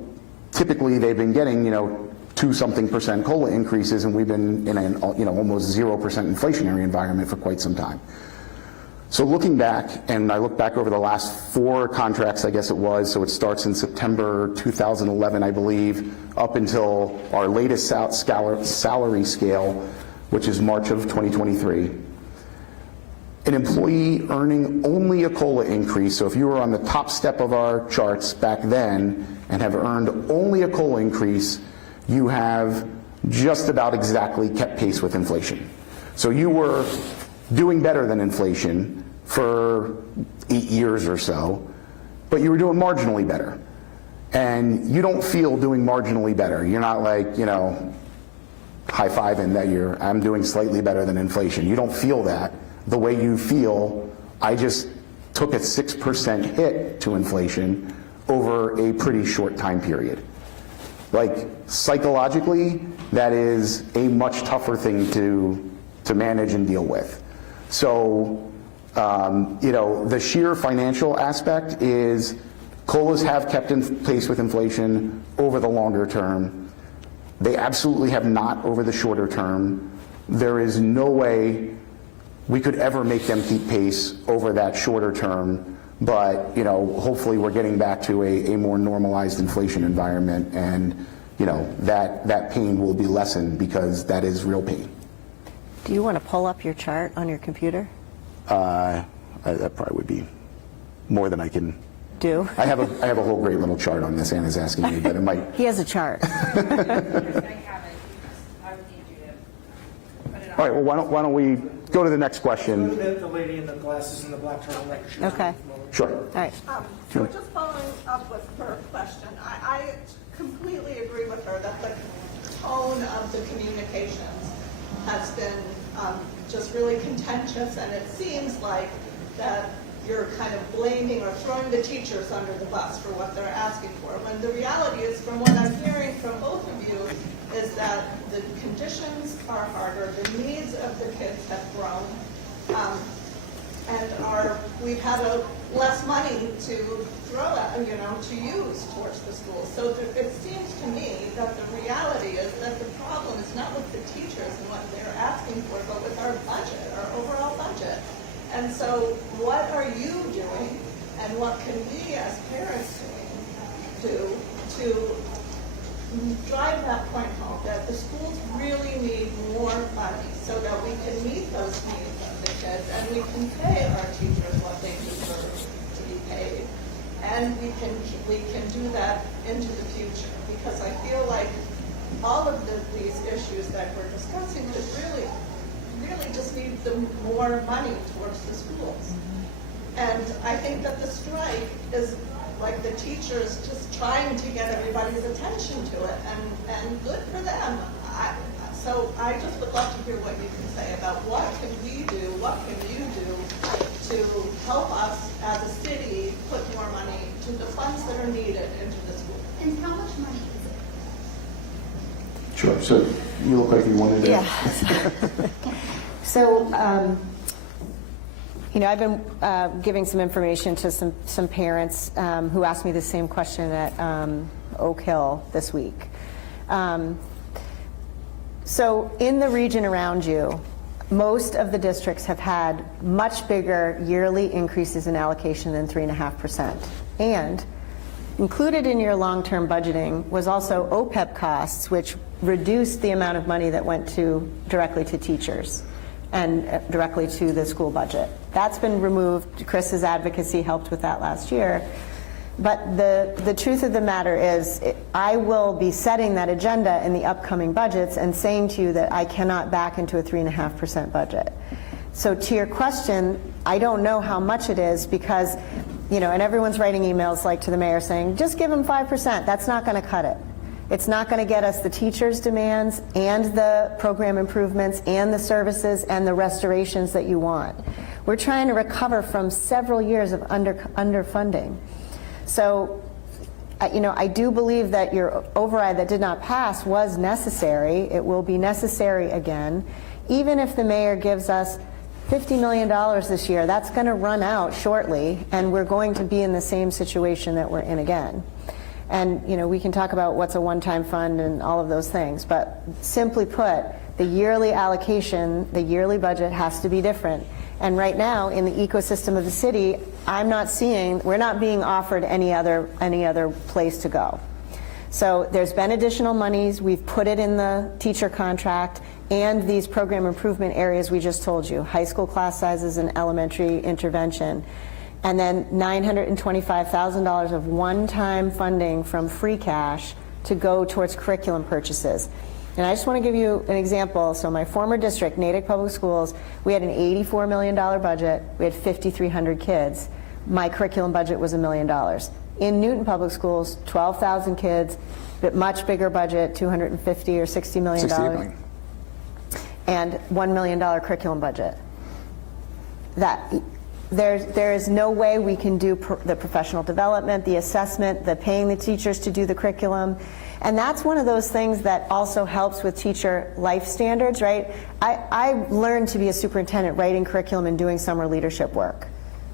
typically they've been getting, you know, 2-something% COLA increases, and we've been in an, you know, almost 0% inflationary environment for quite some time. So looking back, and I look back over the last 4 contracts, I guess it was, so it starts in September 2011, I believe, up until our latest salary scale, which is March of 2023. An employee earning only a COLA increase, so if you were on the top step of our charts back then and have earned only a COLA increase, you have just about exactly kept pace with inflation. So you were doing better than inflation for 8 years or so, but you were doing marginally better. And you don't feel doing marginally better. You're not like, you know, high-fiving that I'm doing slightly better than inflation. You don't feel that the way you feel, I just took a 6% hit to inflation over a pretty short time period. Like, psychologically, that is a much tougher thing to manage and deal with. So, you know, the sheer financial aspect is COLAs have kept in pace with inflation over the longer term. They absolutely have not over the shorter term. There is no way we could ever make them keep pace over that shorter term, but, you know, hopefully we're getting back to a more normalized inflation environment, and, you know, that pain will be lessened, because that is real pain. Do you want to pull up your chart on your computer? That probably would be more than I can Do? I have a whole great little chart on this. Anna's asking me, but it might. He has a chart. I have it. I would need you to put it on. All right. Well, why don't we go to the next question? The lady in the glasses and the black turtleneck. she's on Okay. at the moment. Sure. All right. So just following up with her question, I completely agree with her that the tone of the communications has been just really contentious, and it seems like that you're kind of blaming or throwing the teachers under the bus for what they're asking for, when the reality is, from what I'm hearing from both of you, is that the conditions are harder, the needs of the kids have grown, and we've had less money to throw at, to use towards the schools. So it seems to me that the reality is that the problem is not with the teachers and what they're asking for, but with our budget, our overall budget. And so what are you doing, and what can we as parents do to drive that point home, that the schools really need more money so that we can meet those needs of the kids, and we can pay our teachers what they deserve to be paid. And we can do that into the future, because I feel like all of these issues that we're discussing could really just need more money towards the schools. And I think that the strike is like the teachers just trying to get everybody's attention to it, and good for them. So I just would love to hear what you can say about what can we do, what can you do to help us as a city put more money to the funds that are needed into the school. And how much money is it? Sure. So you look like you wanted to. Yeah. So, I've been giving some information to some parents who asked me the same question at Oak Hill this week. So in the region around you, most of the districts have had much bigger yearly increases in allocation than 3.5%. And included in your long-term budgeting was also OPEB costs, which reduced the amount of money that went directly to teachers. and directly to the school budget. That's been removed. Chris's advocacy helped with that last year. But the truth of the matter is, I will be setting that agenda in the upcoming budgets and saying to you that I cannot back into a 3.5% budget. So to your question, I don't know how much it is because, and everyone's writing emails like to the mayor saying, just give them 5%. That's not going to cut it. It's not going to get us the teachers' demands and the program improvements and the services and the restorations that you want. We're trying to recover from several years of underfunding. So, I do believe that your override that did not pass was necessary. It will be necessary again. Even if the mayor gives us $50 million this year, that's going to run out shortly, and we're going to be in the same situation that we're in again. And, we can talk about what's a one-time fund and all of those things, but simply put, the yearly allocation, the yearly budget has to be different. And right now, in the ecosystem of the city, we're not being offered any other place to go. So there's been additional monies. We've put it in the teacher contract and these program improvement areas we just told you, high school class sizes and elementary intervention. And then $925,000 of one-time funding from free cash to go towards curriculum purchases. And I just want to give you an example. So my former district, Natick Public Schools, we had an $84 million budget. We had 5,300 kids. My curriculum budget was $1 million. In Newton Public Schools, 12,000 kids, but much bigger budget, $250 or $60 million. 68 million. And $1 million curriculum budget. There is no way we can do the professional development, the assessment, the paying the teachers to do the curriculum. And that's one of those things that also helps with teacher life standards, right? I learned to be a superintendent writing curriculum and doing summer leadership work.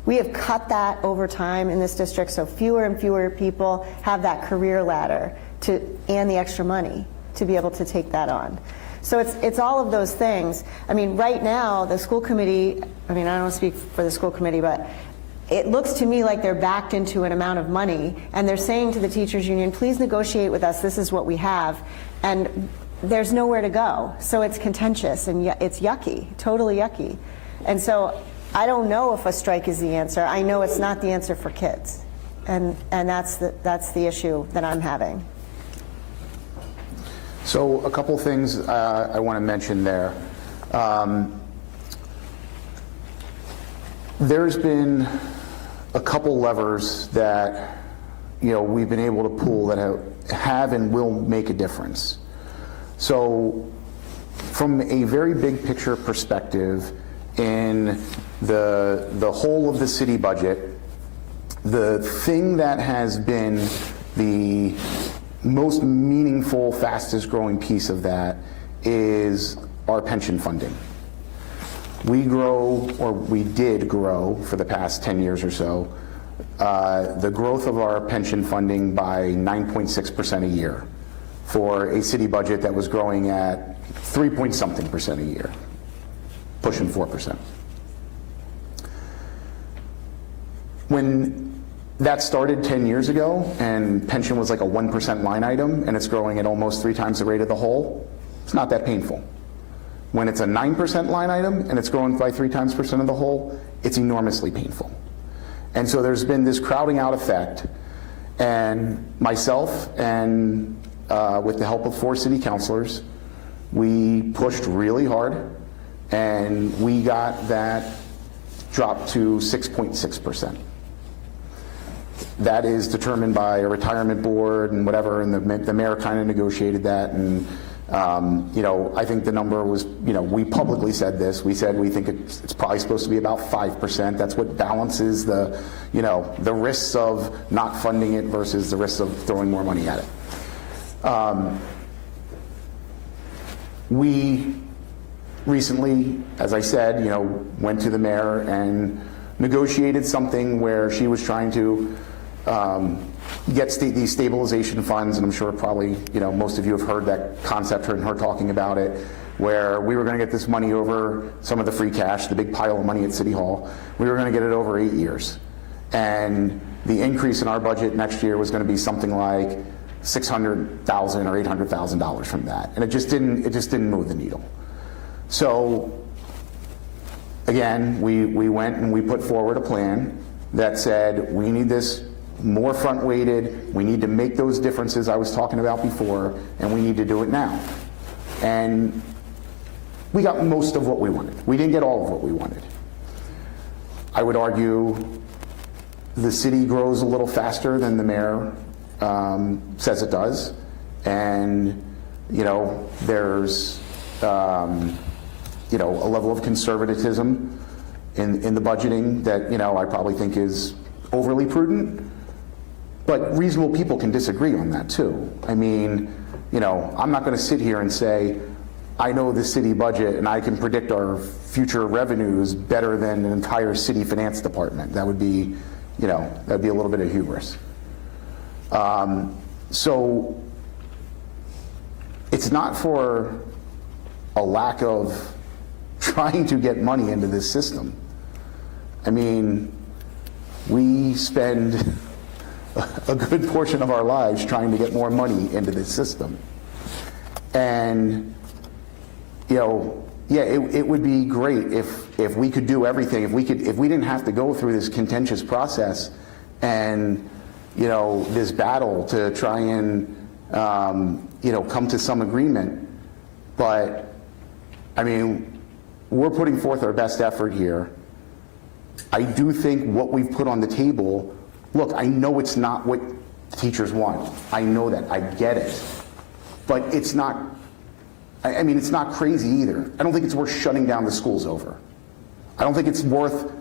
We have cut that over time in this district, so fewer and fewer people have that career ladder and the extra money to be able to take that on. So it's all of those things. I mean, right now, the school committee, I don't want to speak for the school committee, but it looks to me like they're backed into an amount of money, and they're saying to the teachers union, please negotiate with us, this is what we have, and there's nowhere to go. So it's contentious, and it's yucky, totally yucky. And so I don't know if a strike is the answer. I know it's not the answer for kids, and that's the issue that I'm having. So a couple things I want to mention there. There's been a couple levers that we've been able to pull that have and will make a difference. So from a very big picture perspective, in the whole of the city budget, the thing that has been the most meaningful, fastest growing piece of that is our pension funding. We did grow for the past 10 years or so, the growth of our pension funding by 9.6% a year for a city budget that was growing at 3-point-something% a year, pushing 4%. When that started 10 years ago, and pension was like a 1% line item, and it's growing at almost 3 times the rate of the whole, it's not that painful. When it's a 9% line item, and it's growing by 3 times percent of the whole, it's enormously painful. And so there's been this crowding out effect, and myself, and with the help of 4 city councilors, we pushed really hard, and we got that dropped to 6.6%. That is determined by a retirement board and whatever, and the mayor kind of negotiated that, and I think the number was, we publicly said this. We said we think it's probably supposed to be about 5%. That's what balances the risks of not funding it versus the risks of throwing more money at it. We recently, as I said, went to the mayor and negotiated something where she was trying to get these stabilization funds, and I'm sure probably most of you have heard that concept, heard her talking about it, where we were going to get this money over some of the free cash, the big pile of money at City Hall. We were going to get it over 8 years, and the increase in our budget next year was going to be something like $600,000 or $800,000 from that, and it just didn't move the needle. So again, we went and we put forward a plan that said, we need this more front-weighted, we need to make those differences I was talking about before, and we need to do it now. And we got most of what we wanted. We didn't get all of what we wanted. I would argue the city grows a little faster than the mayor says it does, and there's a level of conservatism in the budgeting that I probably think is overly prudent, but reasonable people can disagree on that too. I mean, I'm not going to sit here and say I know the city budget and I can predict our future revenues better than an entire city finance department. That would be, that'd be a little bit of hubris. So it's not for a lack of trying to get money into this system. I mean, we spend a good portion of our lives trying to get more money into this system. And, it would be great if we could do everything, if we didn't have to go through this contentious process and, this battle to try and, come to some agreement. But, I mean, we're putting forth our best effort here. I do think what we've put on the table, look, I know it's not what teachers want. I know that, I get it. But it's not, it's not crazy either. I don't think it's worth shutting down the schools over. I don't think it's worth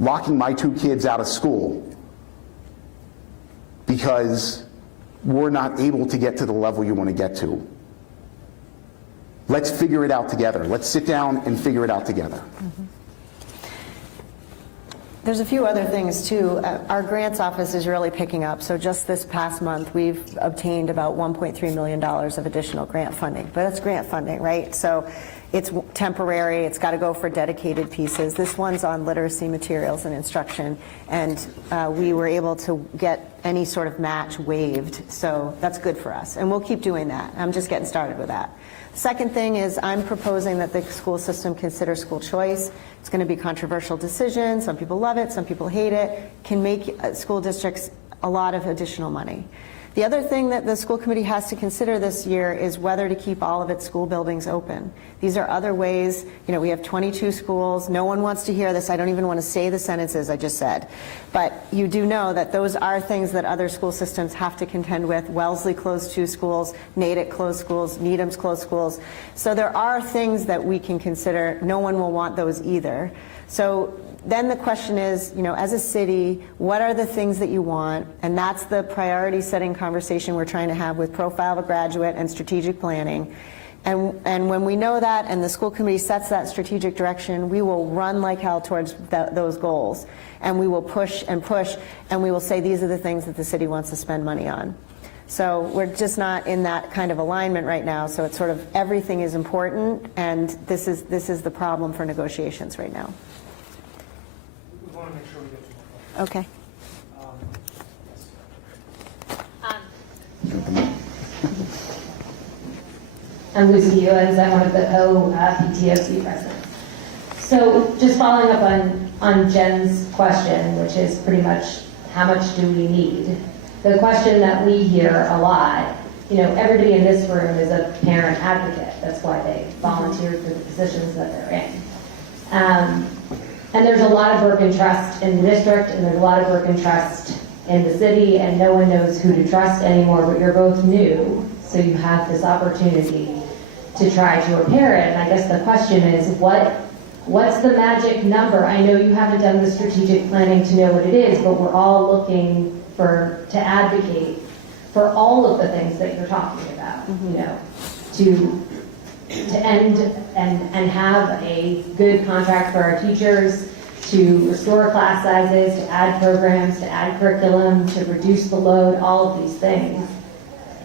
locking my 2 kids out of school because we're not able to get to the level you want to get to. Let's figure it out together. Let's sit down and figure it out together. Mm-hmm. There's a few other things too. Our grants office is really picking up. So just this past month, we've obtained about $1.3 million of additional grant funding. But that's grant funding, right? So it's temporary. It's got to go for dedicated pieces. This one's on literacy materials and instruction. And we were able to get any sort of match waived. So that's good for us. And we'll keep doing that. I'm just getting started with that. Second thing is I'm proposing that the school system consider school choice. It's going to be a controversial decision. Some people love it, some people hate it. Can make school districts a lot of additional money. The other thing that the school committee has to consider this year is whether to keep all of its school buildings open. These are other ways. We have 22 schools. No one wants to hear this. I don't even want to say the sentences I just said. But you do know that those are things that other school systems have to contend with. Wellesley closed 2 schools, Natick closed schools, Needham's closed schools. So there are things that we can consider. No one will want those either. So then the question is, as a city, what are the things that you want? And that's the priority setting conversation we're trying to have with Profile of a Graduate and strategic planning. And when we know that and the school committee sets that strategic direction, we will run like hell towards those goals. And we will push, and we will say these are the things that the city wants to spend money on. So we're just not in that kind of alignment right now. So it's sort of everything is important, and this is the problem for negotiations right now. We want to make sure we get to more. Okay. I'm Lucy Ewens. I'm one of the co-PTOC presidents. So just following up on Jen's question, which is pretty much how much do we need? The question that we hear a lot, everybody in this room is a parent advocate. That's why they volunteered for the positions that they're in. And there's a lot of broken trust in the district, and there's a lot of broken trust in the city, and no one knows who to trust anymore, but you're both new, so you have this opportunity to try to repair it. And I guess the question is, what's the magic number? I know you haven't done the strategic planning to know what it is, but we're all looking to advocate for all of the things that you're talking about, to end and have a good contract for our teachers, to restore class sizes, to add programs, to add curriculum, to reduce the load, all of these things.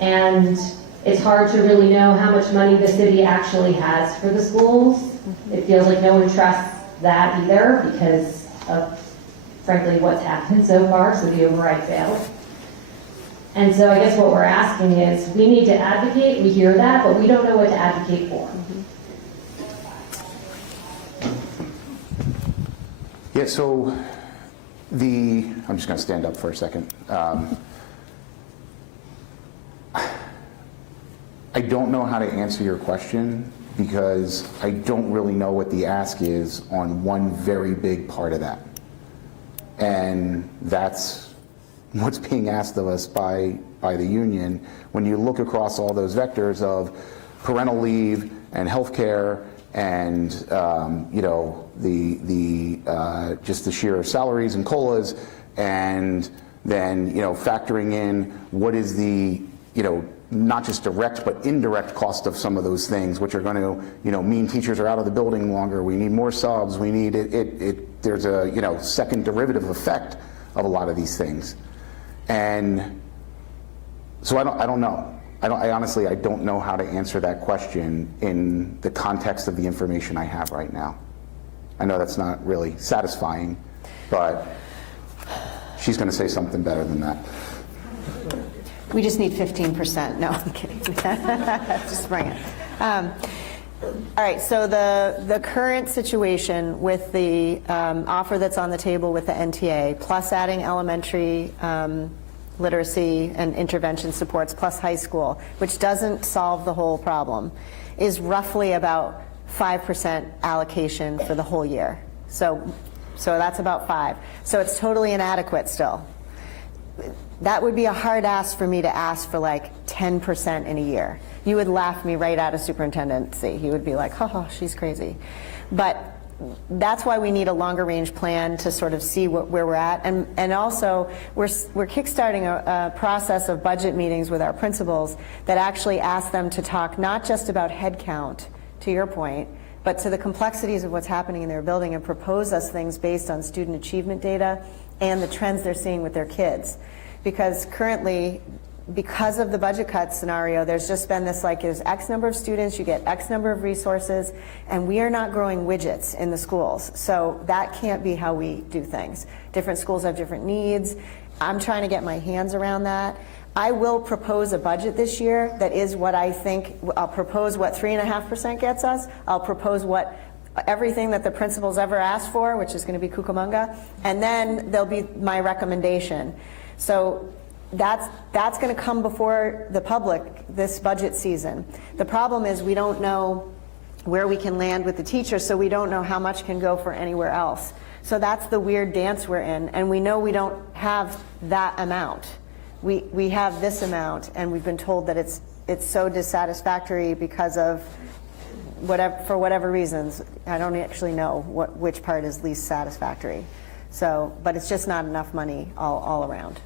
And it's hard to really know how much money the city actually has for the schools. It feels like no one trusts that either because of, frankly, what's happened so far, so the override failed. And so I guess what we're asking is, we need to advocate, we hear that, but we don't know what to advocate for. Yeah, so I'm just going to stand up for a second. I don't know how to answer your question because I don't really know what the ask is on one very big part of that. And that's what's being asked of us by the union. When you look across all those vectors of parental leave and healthcare and you know, just the sheer salaries and COLAs, and then, you know, factoring in what is the, you know, not just direct but indirect cost of some of those things, which are going to, you know, mean teachers are out of the building longer. We need more subs. We need there's a, you know, second derivative effect of a lot of these things, and so I don't know. I honestly don't know how to answer that question in the context of the information I have right now. I know that's not really satisfying, but she's going to say something better than that. We just need 15%. No, I'm kidding. Just bring it. All right, so the current situation with the offer that's on the table with the NTA, plus adding elementary literacy and intervention supports, plus high school, which doesn't solve the whole problem, is roughly about 5% allocation for the whole year. So that's about 5. So it's totally inadequate still. That would be a hard ask for me to ask for like 10% in a year. You would laugh me right out of superintendency. He would be like, oh, she's crazy. But that's why we need a longer range plan to sort of see where we're at. And also, we're kickstarting a process of budget meetings with our principals that actually ask them to talk not just about headcount, to your point, but to the complexities of what's happening in their building and propose us things based on student achievement data and the trends they're seeing with their kids. Because currently, because of the budget cut scenario, there's just been this like, there's X number of students, you get X number of resources, and we are not growing widgets in the schools. So that can't be how we do things. Different schools have different needs. I'm trying to get my hands around that. I will propose a budget this year that is what I think, I'll propose what 3.5% gets us. I'll propose what everything that the principals ever asked for, which is going to be Cucamonga, and then there'll be my recommendation. So that's going to come before the public this budget season. The problem is we don't know where we can land with the teachers, so we don't know how much can go for anywhere else. So that's the weird dance we're in, and we know we don't have that amount. We have this amount, and we've been told that it's so dissatisfactory because of for whatever reasons. I don't actually know which part is least satisfactory. So, but it's just not enough money all around.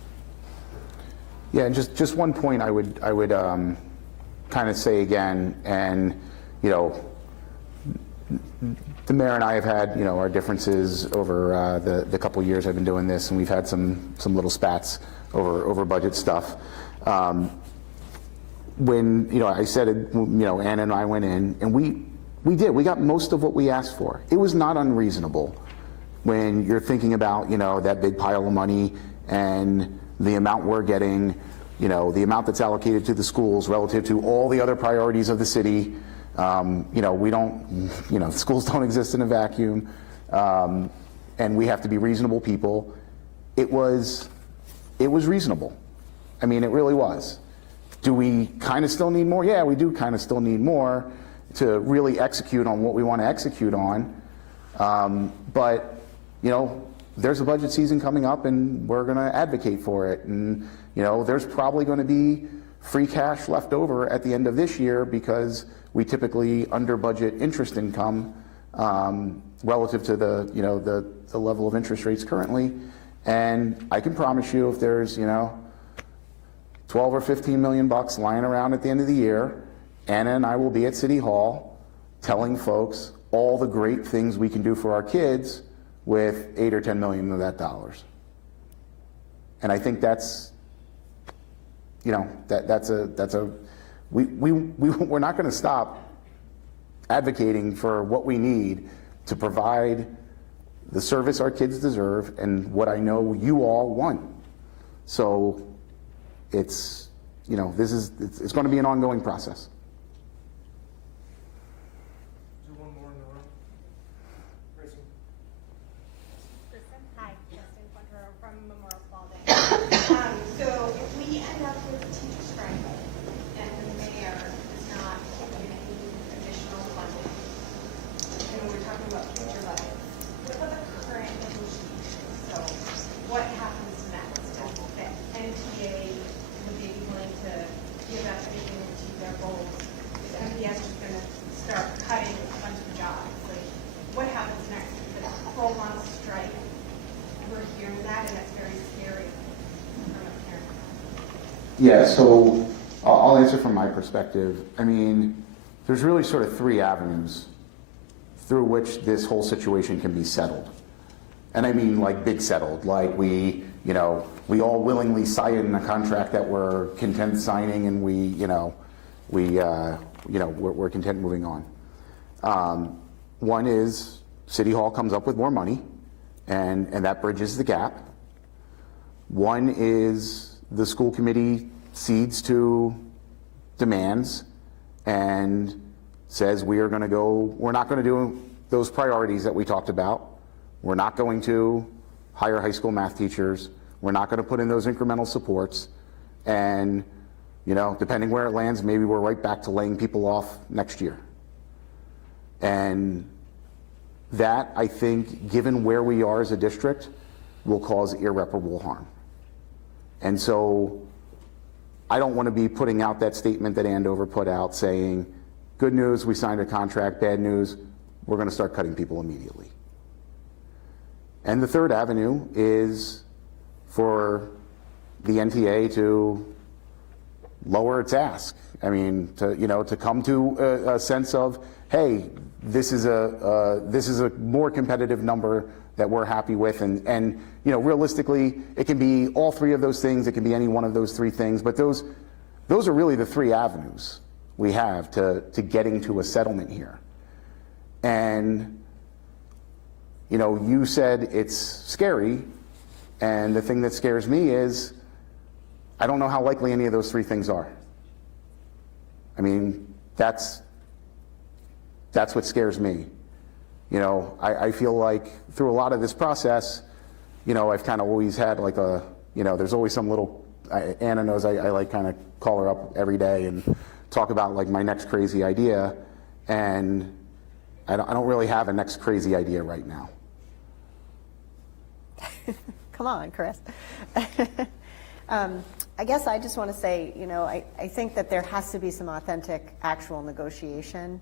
Yeah, and just one point I would kind of say again, and you know, the mayor and I have had, you know, our differences over the couple years I've been doing this, and we've had some little spats over budget stuff. When, you know, I said it, you know, Anna and I went in, and we got most of what we asked for. It was not unreasonable when you're thinking about, you know, that big pile of money and the amount we're getting, you know, the amount that's allocated to the schools relative to all the other priorities of the city. You know, we don't, you know, schools don't exist in a vacuum, and we have to be reasonable people. It was reasonable. I mean, it really was. Do we kind of still need more? Yeah, we do kind of still need more to really execute on what we want to execute on. But, you know, there's a budget season coming up, and we're going to advocate for it. And, you know, there's probably going to be free cash left over at the end of this year because we typically under budget interest income relative to the, you know, the level of interest rates currently. And I can promise you, if there's, you know, 12 or 15 million bucks lying around at the end of the year, Anna and I will be at City Hall telling folks all the great things we can do for our kids with 8 or 10 million of that dollars. And I think that's, you know, we're not going to stop advocating for what we need to provide the service our kids deserve and what I know you all want. So it's, you know, it's going to be an ongoing process. Do one more in the room. Grayson. Yeah, so I'll answer from my perspective. I mean, there's really sort of three avenues through which this whole situation can be settled. And I mean like big settled, like we all willingly sign a contract that we're content signing and we're content moving on. One is City Hall comes up with more money and that bridges the gap. One is the school committee cedes to demands and says we're not going to do those priorities that we talked about. We're not going to hire high school math teachers. We're not going to put in those incremental supports. And, depending where it lands, maybe we're right back to laying people off next year. And that, I think, given where we are as a district, will cause irreparable harm. And so I don't want to be putting out that statement that Andover put out saying, good news, we signed a contract, bad news, we're going to start cutting people immediately. And the third avenue is for the NTA to lower its ask. I mean, to come to a sense of, hey, this is a more competitive number that we're happy with, and realistically, it can be all three of those things. It can be any one of those three things, but those are really the three avenues we have to getting to a settlement here. And you said it's scary, and the thing that scares me is I don't know how likely any of those three things are. I mean, that's what scares me. I feel like through a lot of this process, I've kind of always had like there's always some little, Anna knows I like kind of call her up every day and talk about like my next crazy idea, and I don't really have a next crazy idea right now. Come on, Chris. I guess I just want to say, I think that there has to be some authentic, actual negotiation.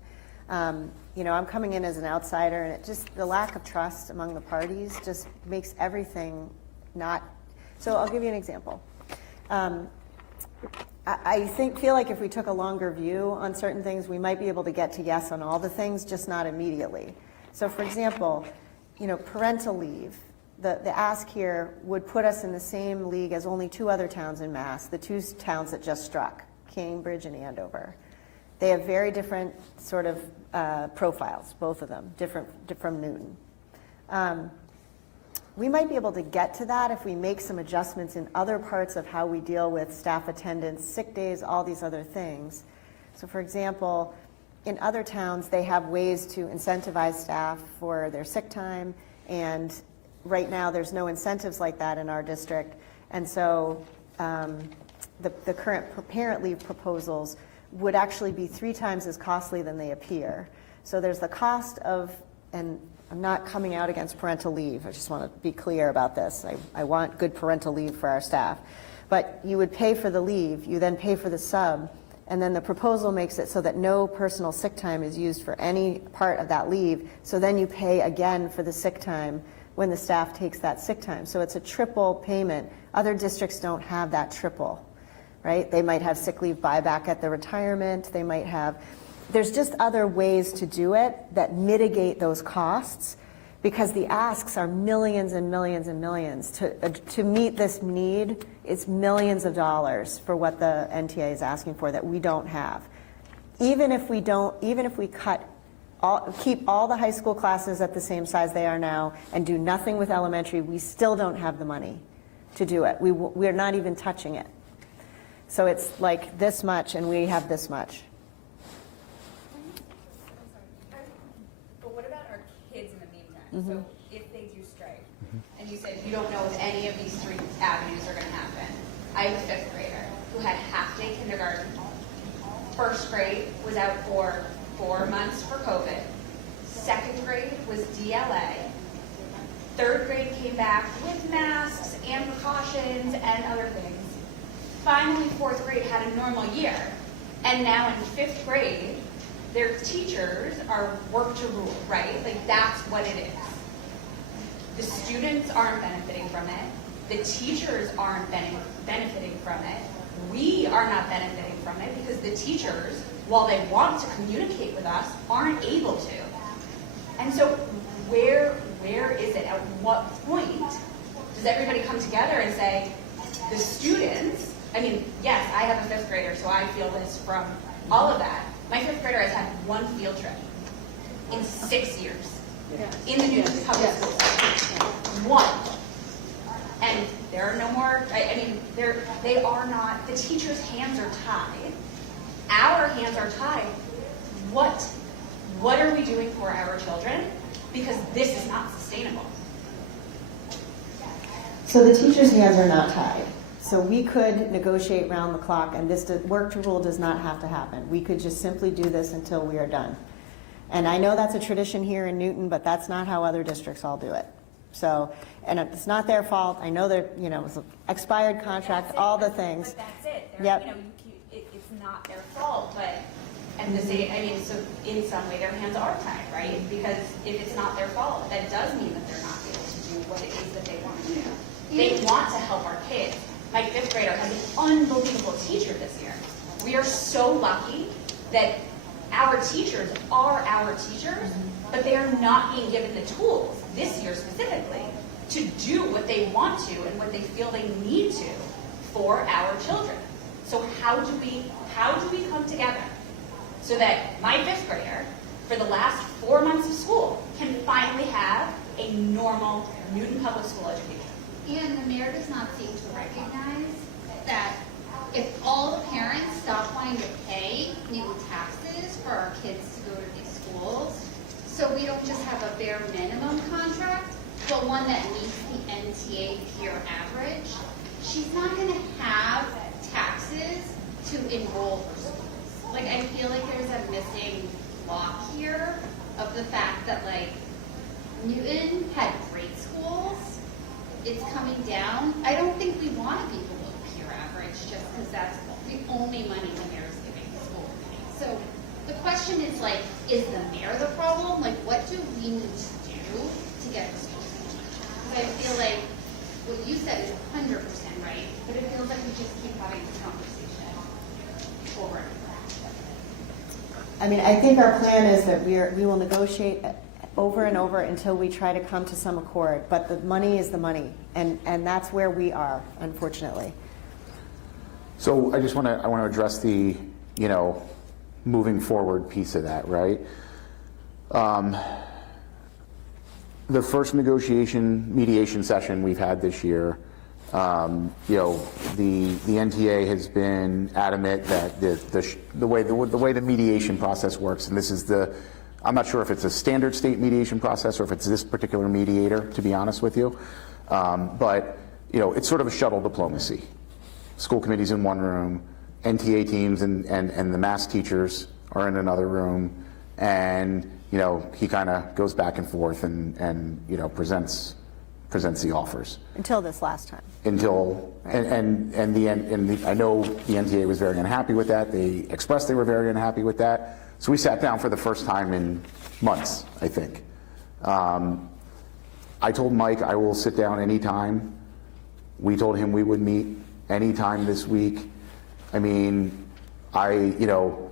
I'm coming in as an outsider, and the lack of trust among the parties just makes everything not. So I'll give you an example. I feel like if we took a longer view on certain things, we might be able to get to yes on all the things, just not immediately. So for example, parental leave. The ask here would put us in the same league as only two other towns in Mass, the two towns that just struck, Cambridge and Andover. They have very different sort of profiles, both of them, different from Newton. We might be able to get to that if we make some adjustments in other parts of how we deal with staff attendance, sick days, all these other things. So for example, in other towns, they have ways to incentivize staff for their sick time, and right now there's no incentives like that in our district. And so the current parent leave proposals would actually be 3 times as costly than they appear. So there's the cost of, and I'm not coming out against parental leave, I just want to be clear about this. I want good parental leave for our staff. But you would pay for the leave, you then pay for the sub, and then the proposal makes it so that no personal sick time is used for any part of that leave, so then you pay again for the sick time when the staff takes that sick time. So it's a triple payment. Other districts don't have that triple, right? They might have sick leave buyback at the retirement. They might have, there's just other ways to do it that mitigate those costs, because the asks are millions and millions and millions. To meet this need, it's millions of dollars for what the NTA is asking for that we don't have. Even if we keep all the high school classes at the same size they are now and do nothing with elementary, we still don't have the money to do it. We're not even touching it. So it's like this much, and we have this much. But what about our kids in the meantime? So if they do strike, and you said you don't know if any of these 3 avenues are going to happen. I have a 5th grader who had half-day kindergarten. 1st grade was out for 4 months for COVID. 2nd grade was DLA. 3rd grade came back with masks and precautions and other things. Finally, 4th grade had a normal year. And now in 5th grade, their teachers are work to rule, right? Like, that's what it is. The students aren't benefiting from it. The teachers aren't benefiting from it. we are not benefiting from it because the teachers, while they want to communicate with us, aren't able to. And so where is it? At what point does everybody come together and say, the students, I mean, yes, I have a fifth grader, so I feel this from all of that. My fifth grader has had one field trip in 6 years in the new public school system. One. And there are no more, I mean, they are not, the teachers' hands are tied. Our hands are tied. What are we doing for our children? Because this is not sustainable. So the teachers' hands are not tied. So we could negotiate round the clock, and this work rule does not have to happen. We could just simply do this until we are done. And I know that's a tradition here in Newton, but that's not how other districts all do it. So, and it's not their fault. I know they're, you know, it's an expired contract, all the things. But that's it. Yep. You know, it's not their fault, but at the same, I mean, so in some way their hands are tied, right? Because if it's not their fault, that does mean that they're not able to do what it is that they want to do. They want to help our kids. My fifth grader has an unbelievable teacher this year. We are so lucky that our teachers are our teachers, but they are not being given the tools, this year specifically, to do what they want to and what they feel they need to for our children. So how do we come together so that my fifth grader, for the last 4 months of school, can finally have a normal Newton Public School education? And the mayor does not seem to recognize that if all the parents stop wanting to pay new taxes for our kids to go to these schools, so we don't just have a bare minimum contract, but one that meets the NTA peer average, she's not going to have taxes to enroll for schools. Like, I feel like there's a missing block here of the fact that, like, Newton had great schools. It's coming down. I don't think we want to be below peer average just because that's the only money the mayor's giving the school committee. So the question is, like, is the mayor the problem? Like, what do we need to do to get the schools going? Because I feel like what you said is 100% right, but it feels like we just keep having this conversation over and over. I mean, I think our plan is that we will negotiate over and over until we try to come to some accord. But the money is the money, and that's where we are, unfortunately. So I just want to address the, you know, moving forward piece of that, right? The first mediation session we've had this year, you know, the NTA has been adamant that the way the mediation process works, and this is I'm not sure if it's a standard state mediation process or if it's this particular mediator, to be honest with you, but you know, it's sort of a shuttle diplomacy. School committees in one room, NTA teams and the mass teachers are in another room, and you know, he kind of goes back and forth and you know, presents the offers. Until this last time. Until, and I know the NTA was very unhappy with that. They expressed they were very unhappy with that. So we sat down for the first time in months, I think. I told Mike I will sit down anytime. We told him we would meet anytime this week. I mean, I know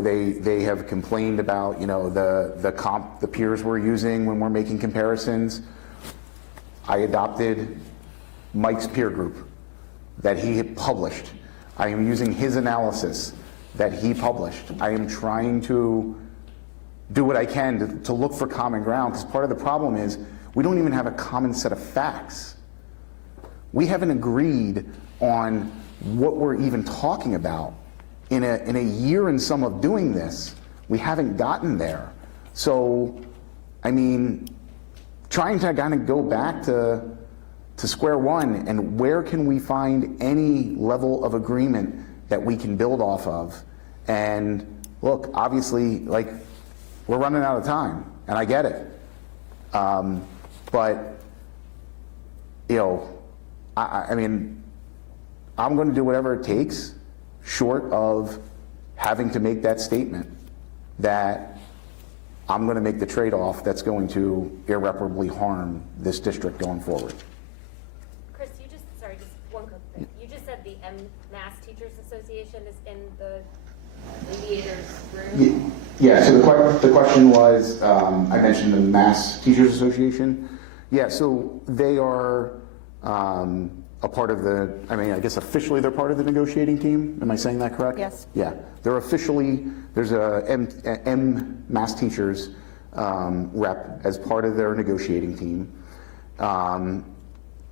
they have complained about, you know, the peers we're using when we're making comparisons. I adopted Mike's peer group that he had published. I am using his analysis that he published. I am trying to do what I can to look for common ground, because part of the problem is we don't even have a common set of facts. We haven't agreed on what we're even talking about. In a year and some of doing this, we haven't gotten there. So, I mean, trying to kind of go back to square one, and where can we find any level of agreement that we can build off of. And look, obviously, like, we're running out of time, and I get it. But, you know, I mean, I'm going to do whatever it takes, short of having to make that statement that I'm going to make the trade-off that's going to irreparably harm this district going forward. Chris, just one quick thing. You just said the Mass Teachers Association is in the mediators room? Yeah, so the question was, I mentioned the Mass Teachers Association. Yeah, so they are a part of the, I mean, I guess officially they're part of the negotiating team. Am I saying that correct? Yes. Yeah, they're officially, there's a M Mass Teachers rep as part of their negotiating team.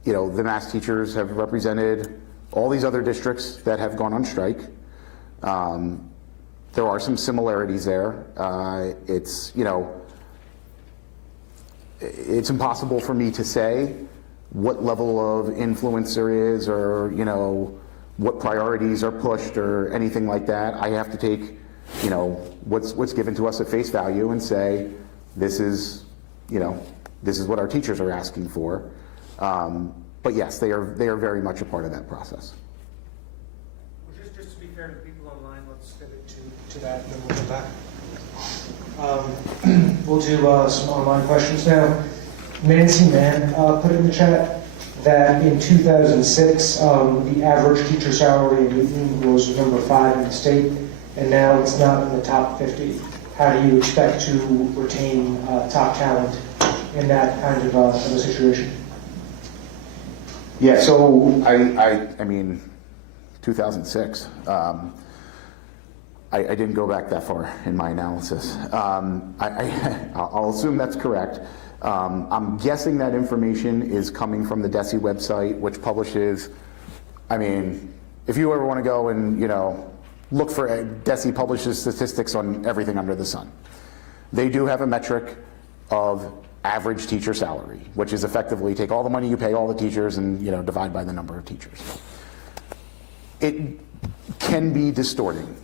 You know, the Mass teachers have represented all these other districts that have gone on strike. There are some similarities there. It's, you know, it's impossible for me to say what level of influence there is, or, you know, what priorities are pushed or anything like that. I have to take, you know, what's given to us at face value and say, this is, you know, this is what our teachers are asking for. But yes, they are very much a part of that process. Well, just to be fair to the people online, let's pivot to that, and then we'll come back. We'll do some online questions now. Nancy Mann put in the chat that in 2006, the average teacher salary in Newton was number 5 in the state, and now it's not in the top 50. How do you expect to retain top talent in that kind of a situation? Yeah, so I mean, 2006. I didn't go back that far in my analysis. I'll assume that's correct. I'm guessing that information is coming from the DESE website, which publishes, I mean, if you ever want to go and, you know, look for, DESE publishes statistics on everything under the sun. They do have a metric of average teacher salary, which is effectively take all the money you pay all the teachers and, you know, divide by the number of teachers. It can be distorting.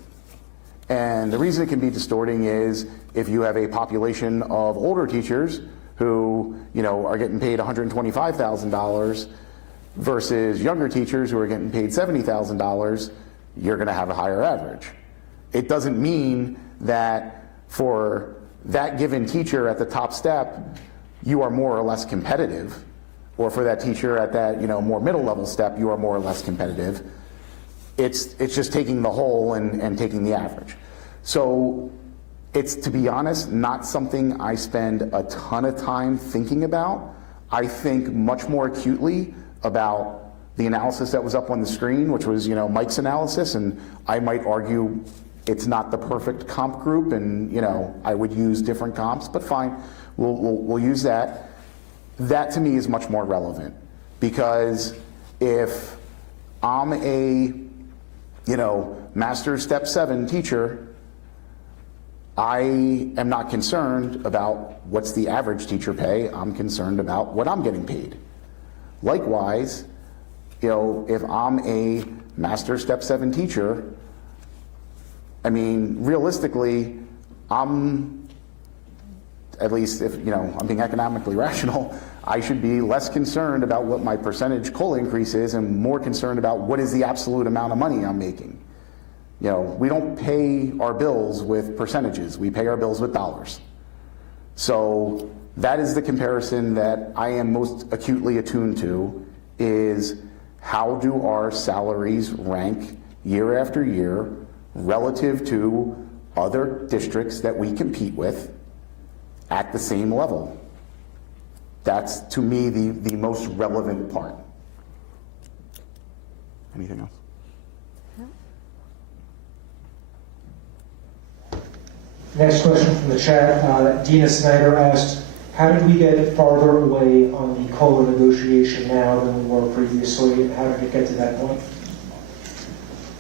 And the reason it can be distorting is if you have a population of older teachers who, you know, are getting paid $125,000 versus younger teachers who are getting paid $70,000, you're going to have a higher average. It doesn't mean that for that given teacher at the top step, you are more or less competitive, or for that teacher at that, you know, more middle level step, you are more or less competitive. It's just taking the whole and taking the average. So it's, to be honest, not something I spend a ton of time thinking about. I think much more acutely about the analysis that was up on the screen, which was, you know, Mike's analysis, and I might argue it's not the perfect comp group, and, you know, I would use different comps, but fine, we'll use that. That to me is much more relevant, because if I'm a, you know, master's step 7 teacher, I am not concerned about what's the average teacher pay. I'm concerned about what I'm getting paid. Likewise, you know, if I'm a master's step 7 teacher, I mean, realistically, I'm, at least if, you know, I'm being economically rational, I should be less concerned about what my percentage COLA increase is and more concerned about what is the absolute amount of money I'm making. You know, we don't pay our bills with percentages, we pay our bills with dollars. So that is the comparison that I am most acutely attuned to, is how do our salaries rank year after year relative to other districts that we compete with at the same level. That's, to me, the most relevant part. Anything else? Next question from the chat. Dina Snyder asked, how did we get farther away on the COLA negotiation now than we were previously, and how did it get to that point?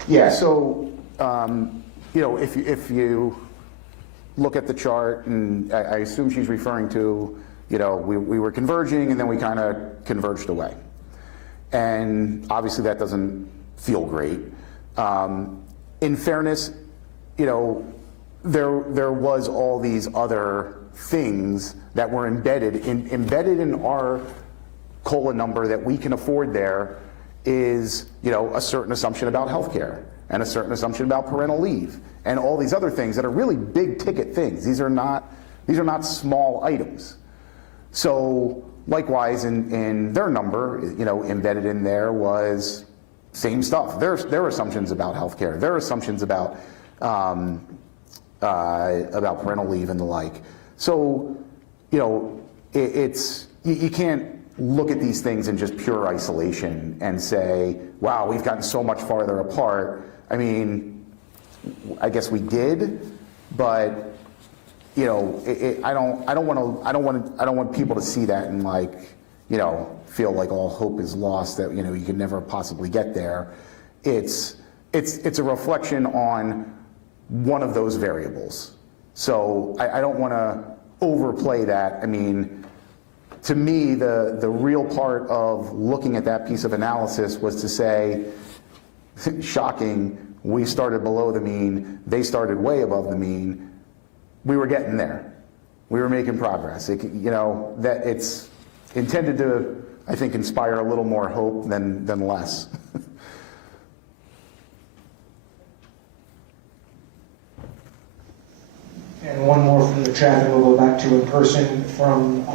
Yeah, so, you know, if you look at the chart, and I assume she's referring to, you know, we were converging and then we kind of converged away. And obviously that doesn't feel great. In fairness, you know, there was all these other things that were embedded in our COLA number that we can afford. There is, you know, a certain assumption about healthcare and a certain assumption about parental leave and all these other things that are really big ticket things. These are not small items. So likewise in their number, you know, embedded in there was same stuff. There are assumptions about healthcare. There are assumptions about parental leave and the like. So, you know, you can't look at these things in just pure isolation and say, wow, we've gotten so much farther apart. I mean, I guess we did, but you know, I don't want people to see that and, like, you know, feel like all hope is lost, that, you know, you could never possibly get there. It's a reflection on one of those variables. So I don't want to overplay that. I mean, to me, the real part of looking at that piece of analysis was to say, shocking, we started below the mean, they started way above the mean. We were getting there. We were making progress. You know, that it's intended to, I think, inspire a little more hope than less. And one more from the chat, and we'll go back to in person from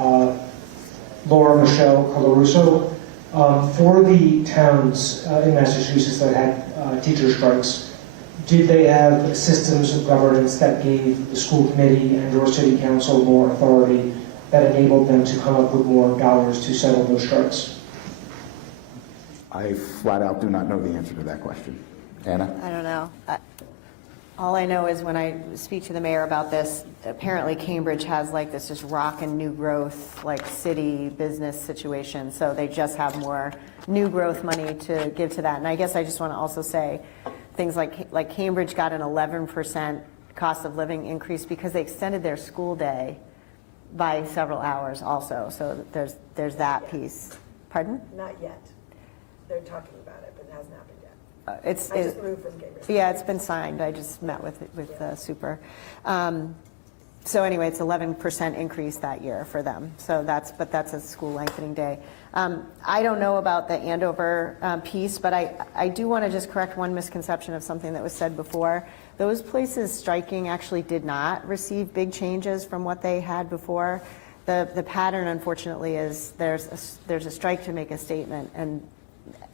Laura Michelle Colarusso. For the towns in Massachusetts that had teacher strikes, did they have systems of governance that gave the school committee and or city council more authority that enabled them to come up with more dollars to settle those strikes? I flat out do not know the answer to that question. Anna? I don't know. All I know is when I speak to the mayor about this, apparently Cambridge has like this just rockin' new growth, like city business situation. So they just have more new growth money to give to that. And I guess I just want to also say things like Cambridge got an 11% cost of living increase because they extended their school day by several hours also. So there's that piece. Pardon? Not yet. They're talking about it, but it hasn't happened yet. I just moved from Cambridge. Yeah, it's been signed. I just met with Super. So anyway, it's 11% increase that year for them. So that's a school lengthening day. I don't know about the Andover piece, but I do want to just correct one misconception of something that was said before. Those places striking actually did not receive big changes from what they had before. The pattern, unfortunately, is there's a strike to make a statement, and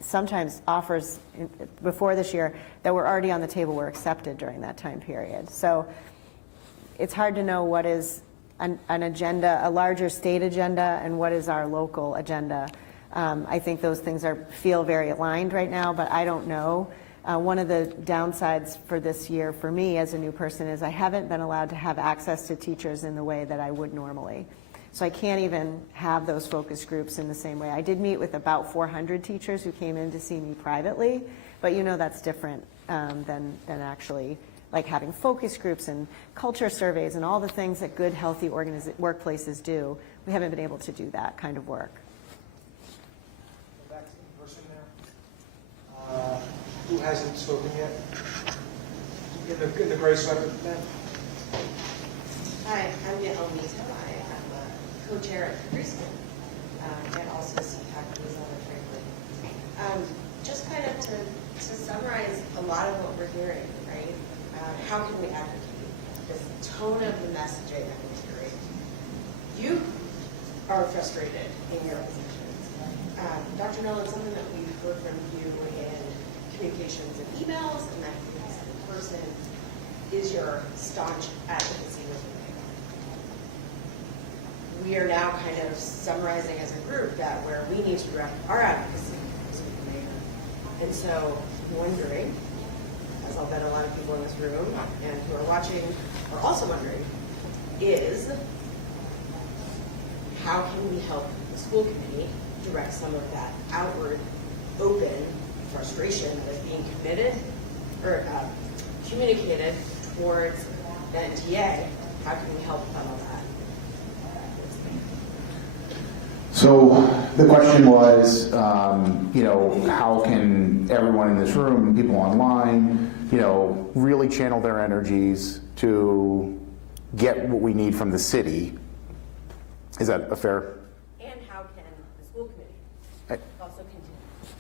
sometimes offers before this year that were already on the table were accepted during that time period. So it's hard to know what is an agenda, a larger state agenda, and what is our local agenda. I think those things feel very aligned right now, but I don't know. One of the downsides for this year for me as a new person is I haven't been allowed to have access to teachers in the way that I would normally. So I can't even have those focus groups in the same way. I did meet with about 400 teachers who came in to see me privately, but you know that's different than actually like having focus groups and culture surveys and all the things that good, healthy workplaces do. We haven't been able to do that kind of work. Go back to the person there. Who hasn't spoken yet? In the gray sweater, man. Hi, I'm Yael Mito. I am a co-chair at the preschool and also see faculties on the curriculum. Just kind of to summarize a lot of what we're hearing, right? How can we advocate? The tone of the messaging that we're hearing. You are frustrated in your positions. Dr. Nolan, something that we've heard from you in communications and emails and that in person is your staunch advocacy with the mayor. We are now kind of summarizing as a group that where we need to direct our advocacy is with the mayor. And so wondering, as I'll bet a lot of people in this room and who are watching are also wondering, is how can we help the school committee direct some of that outward, open frustration that is being committed or communicated towards the NTA? How can we help funnel that? So the question was, you know, how can everyone in this room and people online, you know, really channel their energies to get what we need from the city? Is that a fair? And how can the school committee also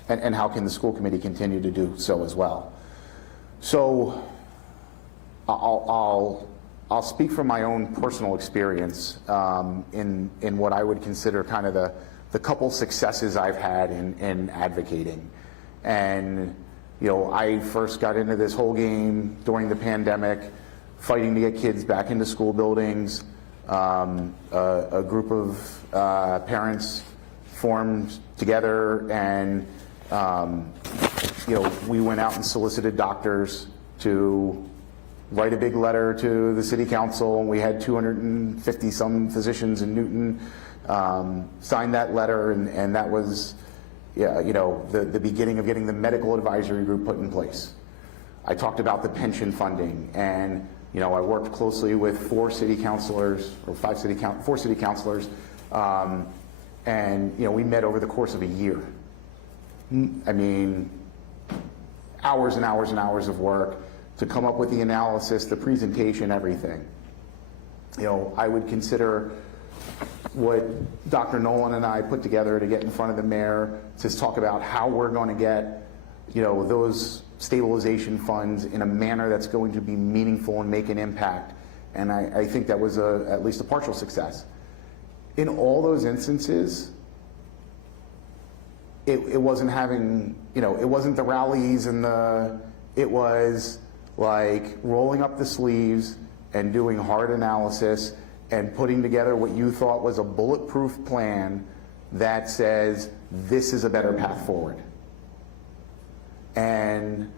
continue? And how can the school committee continue to do so as well? So I'll speak from my own personal experience in what I would consider kind of the couple successes I've had in advocating. And, you know, I first got into this whole game during the pandemic, fighting to get kids back into school buildings. A group of parents formed together, and you know, we went out and solicited doctors to write a big letter to the city council. We had 250 some physicians in Newton sign that letter, and that was, yeah, you know, the beginning of getting the medical advisory group put in place. I talked about the pension funding, and you know, I worked closely with 4 city councilors, or 4 city councilors, and you know, we met over the course of a year. I mean, hours and hours and hours of work to come up with the analysis, the presentation, everything. You know, I would consider what Dr. Nolan and I put together to get in front of the mayor to talk about how we're going to get, you know, those stabilization funds in a manner that's going to be meaningful and make an impact. And I think that was at least a partial success. In all those instances, it wasn't having, you know, it wasn't the rallies and it was like rolling up the sleeves and doing hard analysis and putting together what you thought was a bulletproof plan that says this is a better path forward. And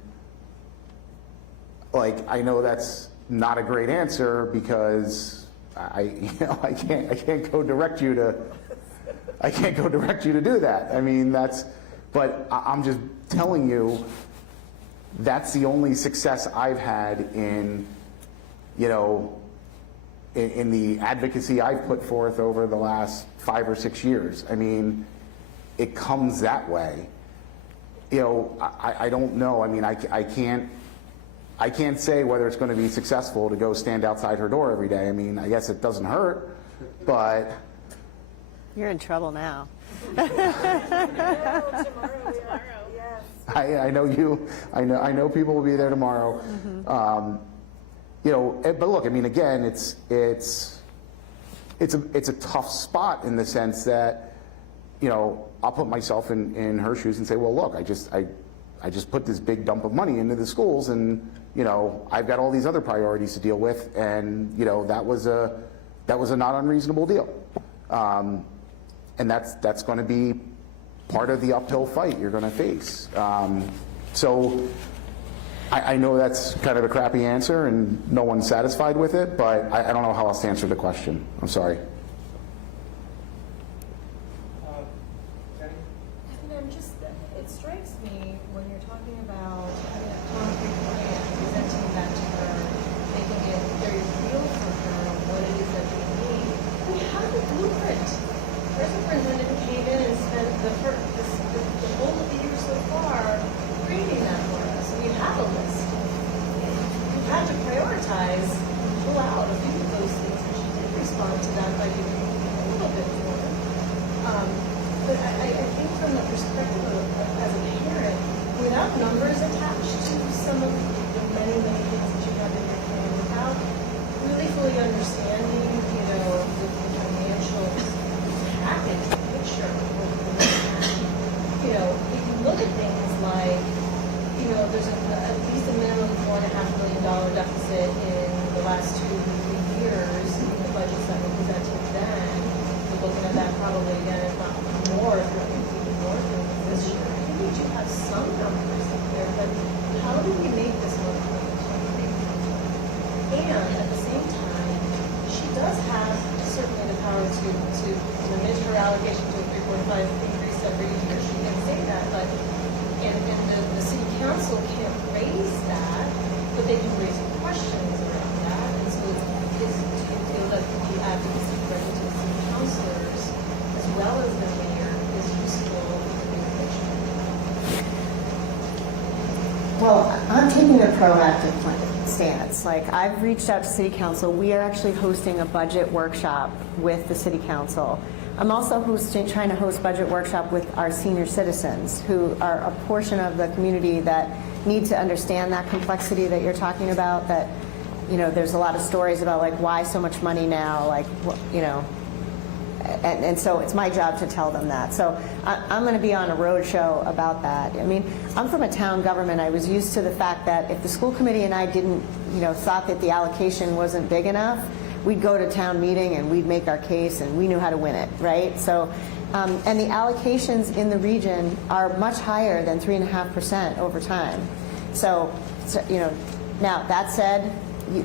like, I know that's not a great answer because I can't go direct you to do that. I mean, but I'm just telling you, that's the only success I've had in, you know, in the advocacy I've put forth over the last 5 or 6 years. I mean, it comes that way. You know, I don't know. I mean, I can't say whether it's going to be successful to go stand outside her door every day. I mean, I guess it doesn't hurt, but You're in trouble now. I know you. I know people will be there tomorrow. Mm-hmm. You know, but look, I mean, again, it's a tough spot in the sense that, you know, I'll put myself in her shoes and say, well, look, I just put this big dump of money into the schools, and you know, I've got all these other priorities to deal with, and you know, that was a not unreasonable deal, and that's going to be part of the uphill fight you're going to face. So I know that's kind of a crappy answer, and no one's satisfied with it, but I don't know how else to answer the question. I'm sorry. It strikes me when you're talking about having a concrete plan, presenting that to her, making it very real for her what it is that they need. We have the blueprint. Our superintendent came in and spent the whole of the year so far creating that for us. We have a list. We've had to prioritize, pull out a few of those things, and she did respond to that by giving a little bit more. But I think from the perspective of as a parent, without numbers attached to some of the many things that you have in your plan, without really fully understanding, you know, the financial package, the picture of what we're looking at, you know, you can look at things like, you know, there's at least a minimum $4.5 million deficit in the last 2 to 3 years in the budgets that were presented then. We're looking at that probably again, if not more, if not even more this year. I think we do have some numbers up there, but how do we make this more concrete? And at the same time, she does have certainly the power to limit her allocation to a 3.5 increase every year. She can say that, but and the city council can't raise that, but they can raise questions around that. And so do you feel that the advocacy directed to the city councilors as well as the mayor is useful in the picture? Well, I'm taking a proactive stance. Like, I've reached out to City Council. We are actually hosting a budget workshop with the City Council. I'm also trying to host budget workshop with our senior citizens, who are a portion of the community that need to understand that complexity that you're talking about. That, you know, there's a lot of stories about like why so much money now, like, you know, And so it's my job to tell them that. So I'm going to be on a road show about that. I mean, I'm from a town government. I was used to the fact that if the school committee and I didn't, thought that the allocation wasn't big enough, we'd go to town meeting and we'd make our case and we knew how to win it, right? So, and the allocations in the region are much higher than 3.5% over time. So, now that said,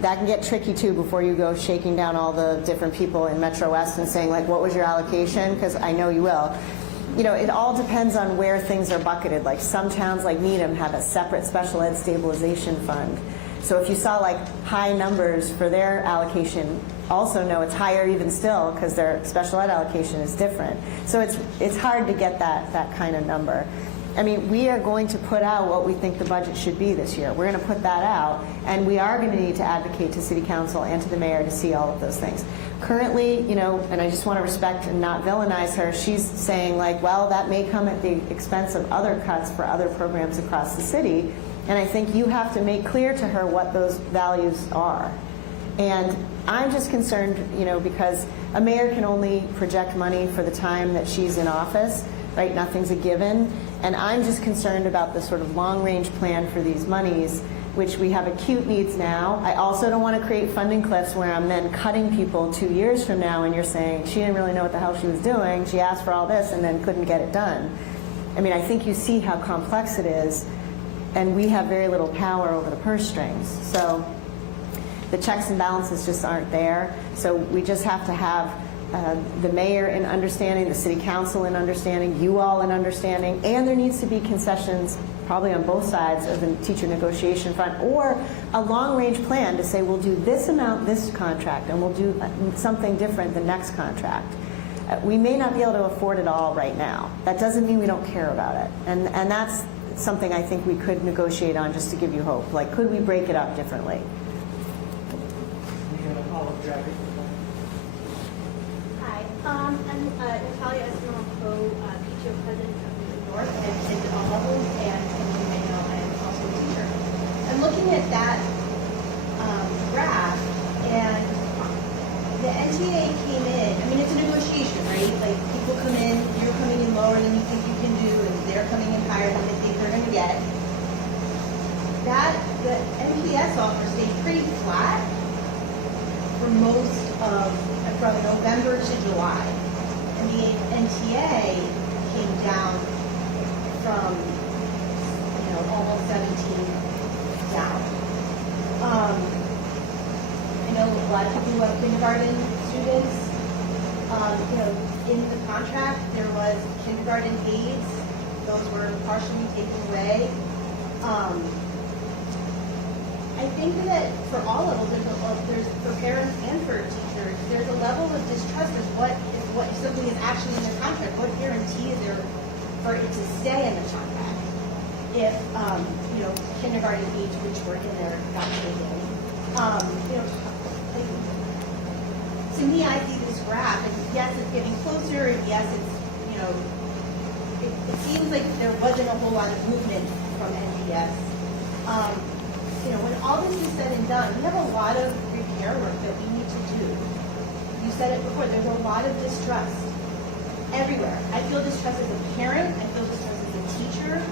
that can get tricky too before you go shaking down all the different people in Metro West and saying like, what was your allocation? Because I know you will. It all depends on where things are bucketed. Like some towns like Needham have a separate special ed stabilization fund. So if you saw like high numbers for their allocation, also know it's higher even still because their special ed allocation is different. So it's hard to get that kind of number. I mean, we are going to put out what we think the budget should be this year. We're going to put that out, and we are going to need to advocate to City Council and to the mayor to see all of those things. Currently, and I just want to respect and not villainize her, she's saying like, well, that may come at the expense of other cuts for other programs across the city, and I think you have to make clear to her what those values are. And I'm just concerned, because a mayor can only project money for the time that she's in office, right? Nothing's a given. And I'm just concerned about the sort of long-range plan for these monies, which we have acute needs now. I also don't want to create funding cliffs where I'm then cutting people 2 years from now and you're saying, she didn't really know what the hell she was doing, she asked for all this and then couldn't get it done. I mean, I think you see how complex it is, and we have very little power over the purse strings. So the checks and balances just aren't there. So we just have to have the mayor in understanding, the city council in understanding, you all in understanding, and there needs to be concessions probably on both sides of the teacher negotiation front, or a long-range plan to say we'll do this amount this contract and we'll do something different the next contract. We may not be able to afford it all right now. That doesn't mean we don't care about it. And that's something I think we could negotiate on, just to give you hope. Like, could we break it up differently? Hi, I'm Natalia Espinal, PTO president of New York, and I've attended all levels, and you may know I am also a teacher. I'm looking at that graph, and the NTA came in, I mean, it's a negotiation, right? Like, people come in, you're coming in lower than you think you can do, and they're coming in higher than they think they're going to get. The NPS offer stayed pretty flat for most of, from November to July. And the NTA came down from, almost 17 down. I know a lot of people who have kindergarten students, in the contract, there was kindergarten aides. Those were partially taken away. I think that for all levels, there's for parents and for teachers, there's a level of distrust of what if something is actually in the contract. What guarantee is there for it to stay in the contract? If kindergarten aides, which were in there, got taken. To me, I see this graph, and yes, it's getting closer, and yes, it's it seems like there wasn't a whole lot of movement from NPS. When all this is said and done, we have a lot of repair work that we need to do. You said it before, there's a lot of distrust everywhere. I feel distrust as a parent, I feel distrust as a teacher.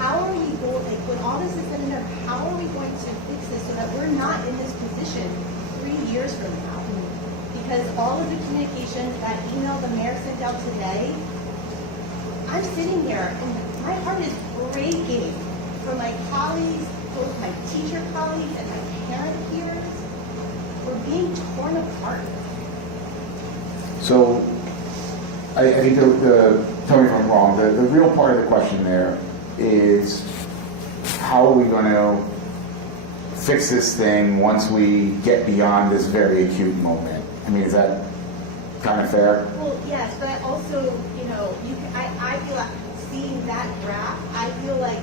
How are we going, when all this is said and done, how are we going to fix this so that we're not in this position 3 years from now? Because all of the communications, that email the mayor sent out today, I'm sitting here and my heart is breaking for my colleagues, both my teacher colleagues and my parent peers. We're being torn apart. So I think tell me if I'm wrong, the real part of the question there is how are we going to fix this thing once we get beyond this very acute moment? I mean, is that kind of fair? Well, yes, but I also, I feel like seeing that graph, I feel like,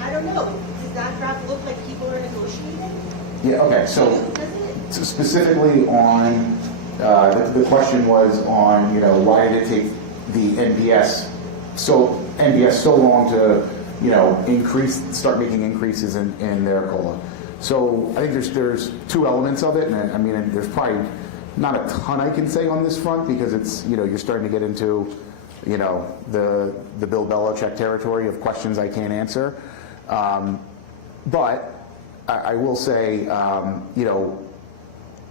I don't know, does that graph look like people are negotiating? Yeah, okay, so specifically on, the question was on, why did it take the NPS so long to, start making increases in their COLA. So I think there's two elements of it, and I mean, there's probably not a ton I can say on this front because it's, you're starting to get into, the Bill Belichick territory of questions I can't answer. But I will say, a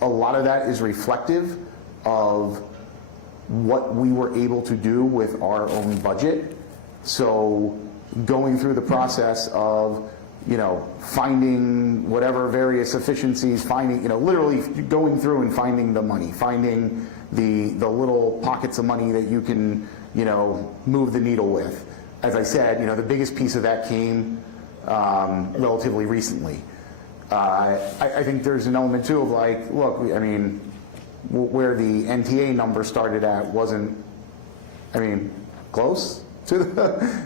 lot of that is reflective of what we were able to do with our own budget. So going through the process of, finding whatever various efficiencies, finding, literally going through and finding the money, finding the little pockets of money that you can, move the needle with. As I said, the biggest piece of that came relatively recently. I think there's an element too of like, look, where the NTA number started at wasn't, close to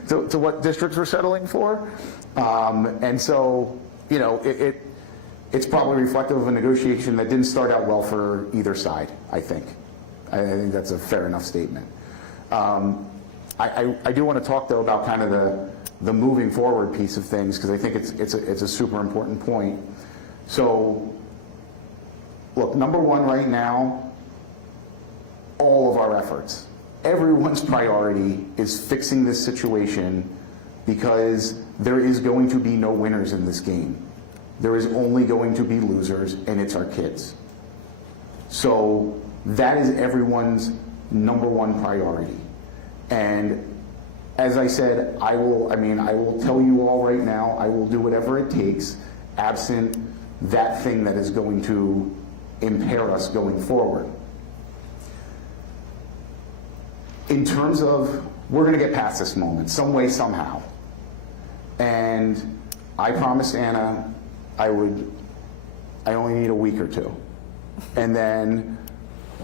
to what districts were settling for. And so, it's probably reflective of a negotiation that didn't start out well for either side, I think. I think that's a fair enough statement. I do want to talk, though, about kind of the moving forward piece of things, because I think it's a super important point. So, look, number one right now, all of our efforts, everyone's priority is fixing this situation, because there is going to be no winners in this game. There is only going to be losers, and it's our kids. So that is everyone's number one priority. And as I said, I will tell you all right now, I will do whatever it takes, absent that thing that is going to impair us going forward. In terms of, we're going to get past this moment, some way, somehow. And I promised Anna I only need a week or two. And then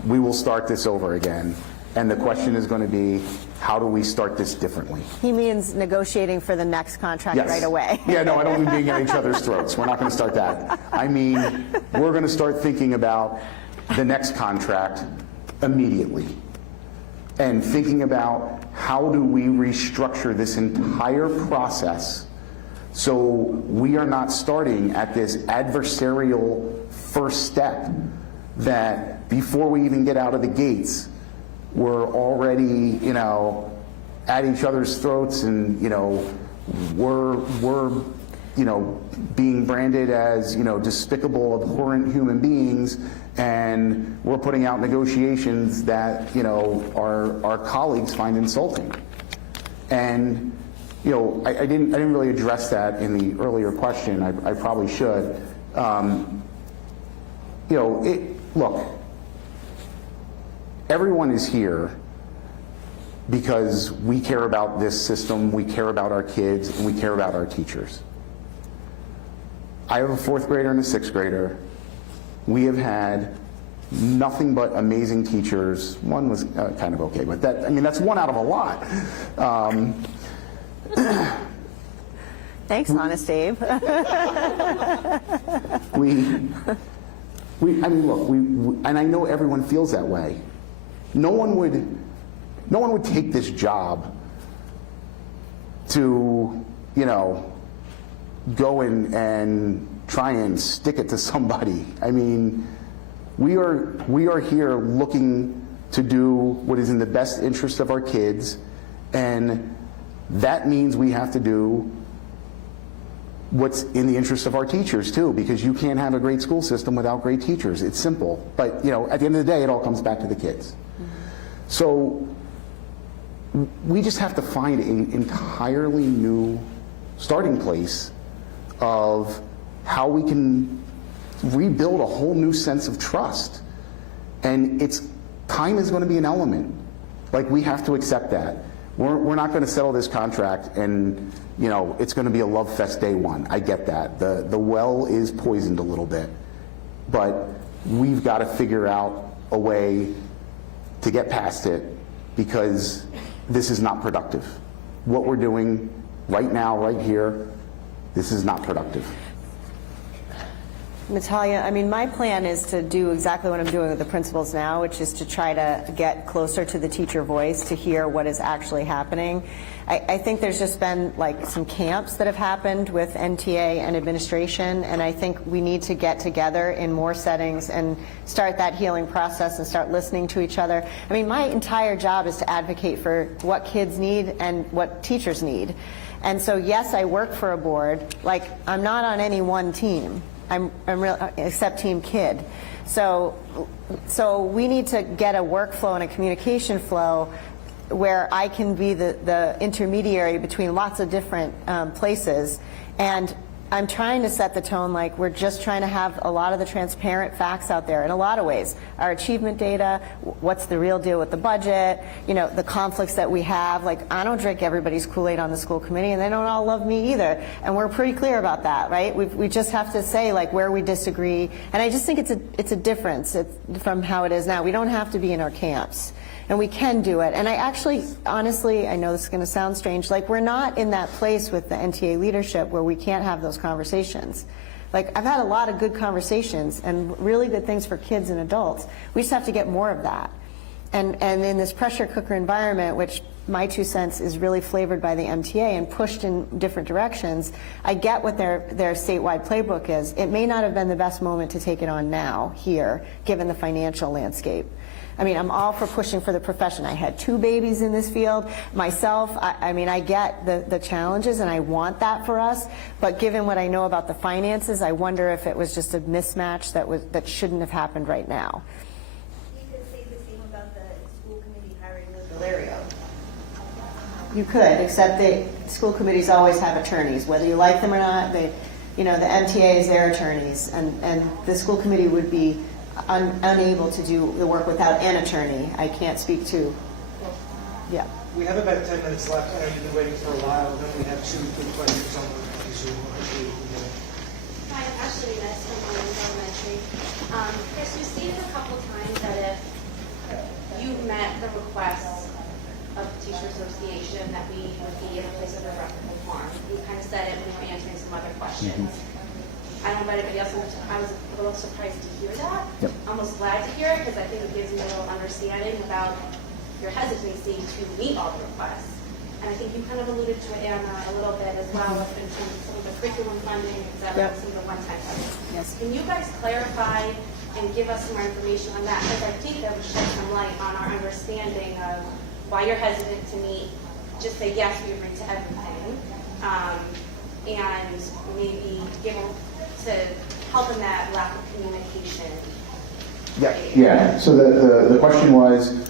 we will start this over again. And the question is going to be, how do we start this differently? He means negotiating for the next contract Yes. right away. Yeah, no, I don't mean being at each other's throats. We're not going to start that. I mean, we're going to start thinking about the next contract immediately. And thinking about how do we restructure this entire process so we are not starting at this adversarial first step that before we even get out of the gates, we're already, at each other's throats, and, we're being branded as, despicable, abhorrent human beings, and we're putting out negotiations that, our colleagues find insulting. And, I didn't really address that in the earlier question. I probably should. Look, everyone is here because we care about this system, we care about our kids, and we care about our teachers. I have a 4th grader and a 6th grader. We have had nothing but amazing teachers. One was kind of okay, but that's one out of a lot. Thanks, Honest Abe. Look, and I know everyone feels that way. No one would take this job to, go and try and stick it to somebody. I mean, we are here looking to do what is in the best interest of our kids, and that means we have to do what's in the interest of our teachers too, because you can't have a great school system without great teachers. It's simple. But, at the end of the day, it all comes back to the kids. Mm-hmm. So we just have to find an entirely new starting place of how we can rebuild a whole new sense of trust. And time is going to be an element. Like, we have to accept that. We're not going to settle this contract and, it's going to be a love fest day one. I get that. The well is poisoned a little bit. But we've got to figure out a way to get past it, because this is not productive. What we're doing right now, right here, this is not productive. Natalia, I mean, my plan is to do exactly what I'm doing with the principals now, which is to try to get closer to the teacher voice, to hear what is actually happening. I think there's just been like some camps that have happened with NTA and administration, and I think we need to get together in more settings and start that healing process and start listening to each other. I mean, my entire job is to advocate for what kids need and what teachers need. And so, yes, I work for a board. Like, I'm not on any one team. I'm real, except Team Kid. So we need to get a workflow and a communication flow where I can be the intermediary between lots of different places. And I'm trying to set the tone like we're just trying to have a lot of the transparent facts out there in a lot of ways. Our achievement data, what's the real deal with the budget, you know, the conflicts that we have. Like, I don't drink everybody's Kool-Aid on the school committee, and they don't all love me either. And we're pretty clear about that, right? We just have to say like where we disagree. And I just think it's a difference from how it is now. We don't have to be in our camps. And we can do it. And I actually, honestly, I know this is going to sound strange, like we're not in that place with the NTA leadership where we can't have those conversations. Like, I've had a lot of good conversations and really good things for kids and adults. We just have to get more of that. And in this pressure cooker environment, which my 2 cents is really flavored by the MTA and pushed in different directions, I get what their statewide playbook is. It may not have been the best moment to take it on now, here, given the financial landscape. I mean, I'm all for pushing for the profession. I had 2 babies in this field. Myself, I mean, I get the challenges, and I want that for us. But given what I know about the finances, I wonder if it was just a mismatch that shouldn't have happened right now. You could say the same about the school committee hiring Liz Valerio. You could, except the school committees always have attorneys, whether you like them or not. You know, the MTA is their attorneys, and the school committee would be unable to do the work without an attorney. I can't speak to. Yeah. We have about 10 minutes left. I know you've been waiting for a while, and then we have 2 good questions on the Zoom. Hi, I'm Ashley Ness from Owens Elementary. Chris, you stated a couple times that if you met the requests of the Teacher Association that we would be in a place of irreparable harm. You kind of said it when you were answering some other questions. I don't know about anybody else, I was a little surprised to hear that. Yep. Almost glad to hear it because I think it gives me a little understanding about your hesitancy to meet all the requests. And I think you kind of alluded to it, Anna, a little bit as well, in terms of some of the curriculum funding, et cetera, some of the one-time funding. Yes. Can you guys clarify and give us some more information on that? Because I think that would shed some light on our understanding of why you're hesitant to meet, just say, yes, we agree to everything, and maybe give them to help in that lack of communication. Yeah. So the question was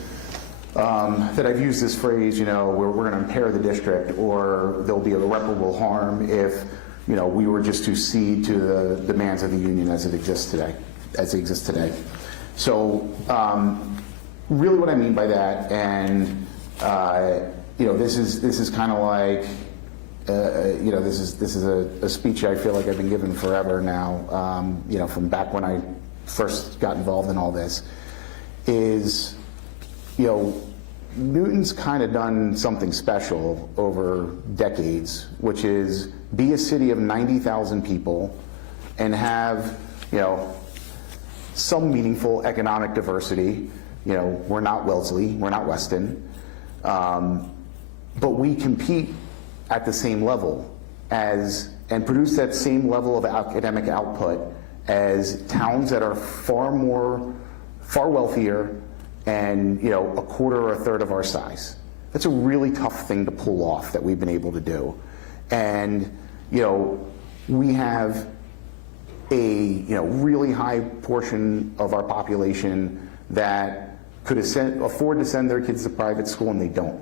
that I've used this phrase, you know, we're going to impair the district, or there'll be irreparable harm if, you know, we were just to cede to the demands of the union as it exists today. So really, what I mean by that, and you know, this is kind of like. You know, this is a speech I feel like I've been given forever now, you know, from back when I first got involved in all this, is, you know, Newton's kind of done something special over decades, which is be a city of 90,000 people and have, you know, some meaningful economic diversity. You know, we're not Wellesley, we're not Weston, but we compete at the same level as, and produce that same level of academic output as towns that are far wealthier and, you know, a quarter or a third of our size. That's a really tough thing to pull off that we've been able to do. And, you know, we have a, you know, really high portion of our population that could afford to send their kids to private school, and they don't.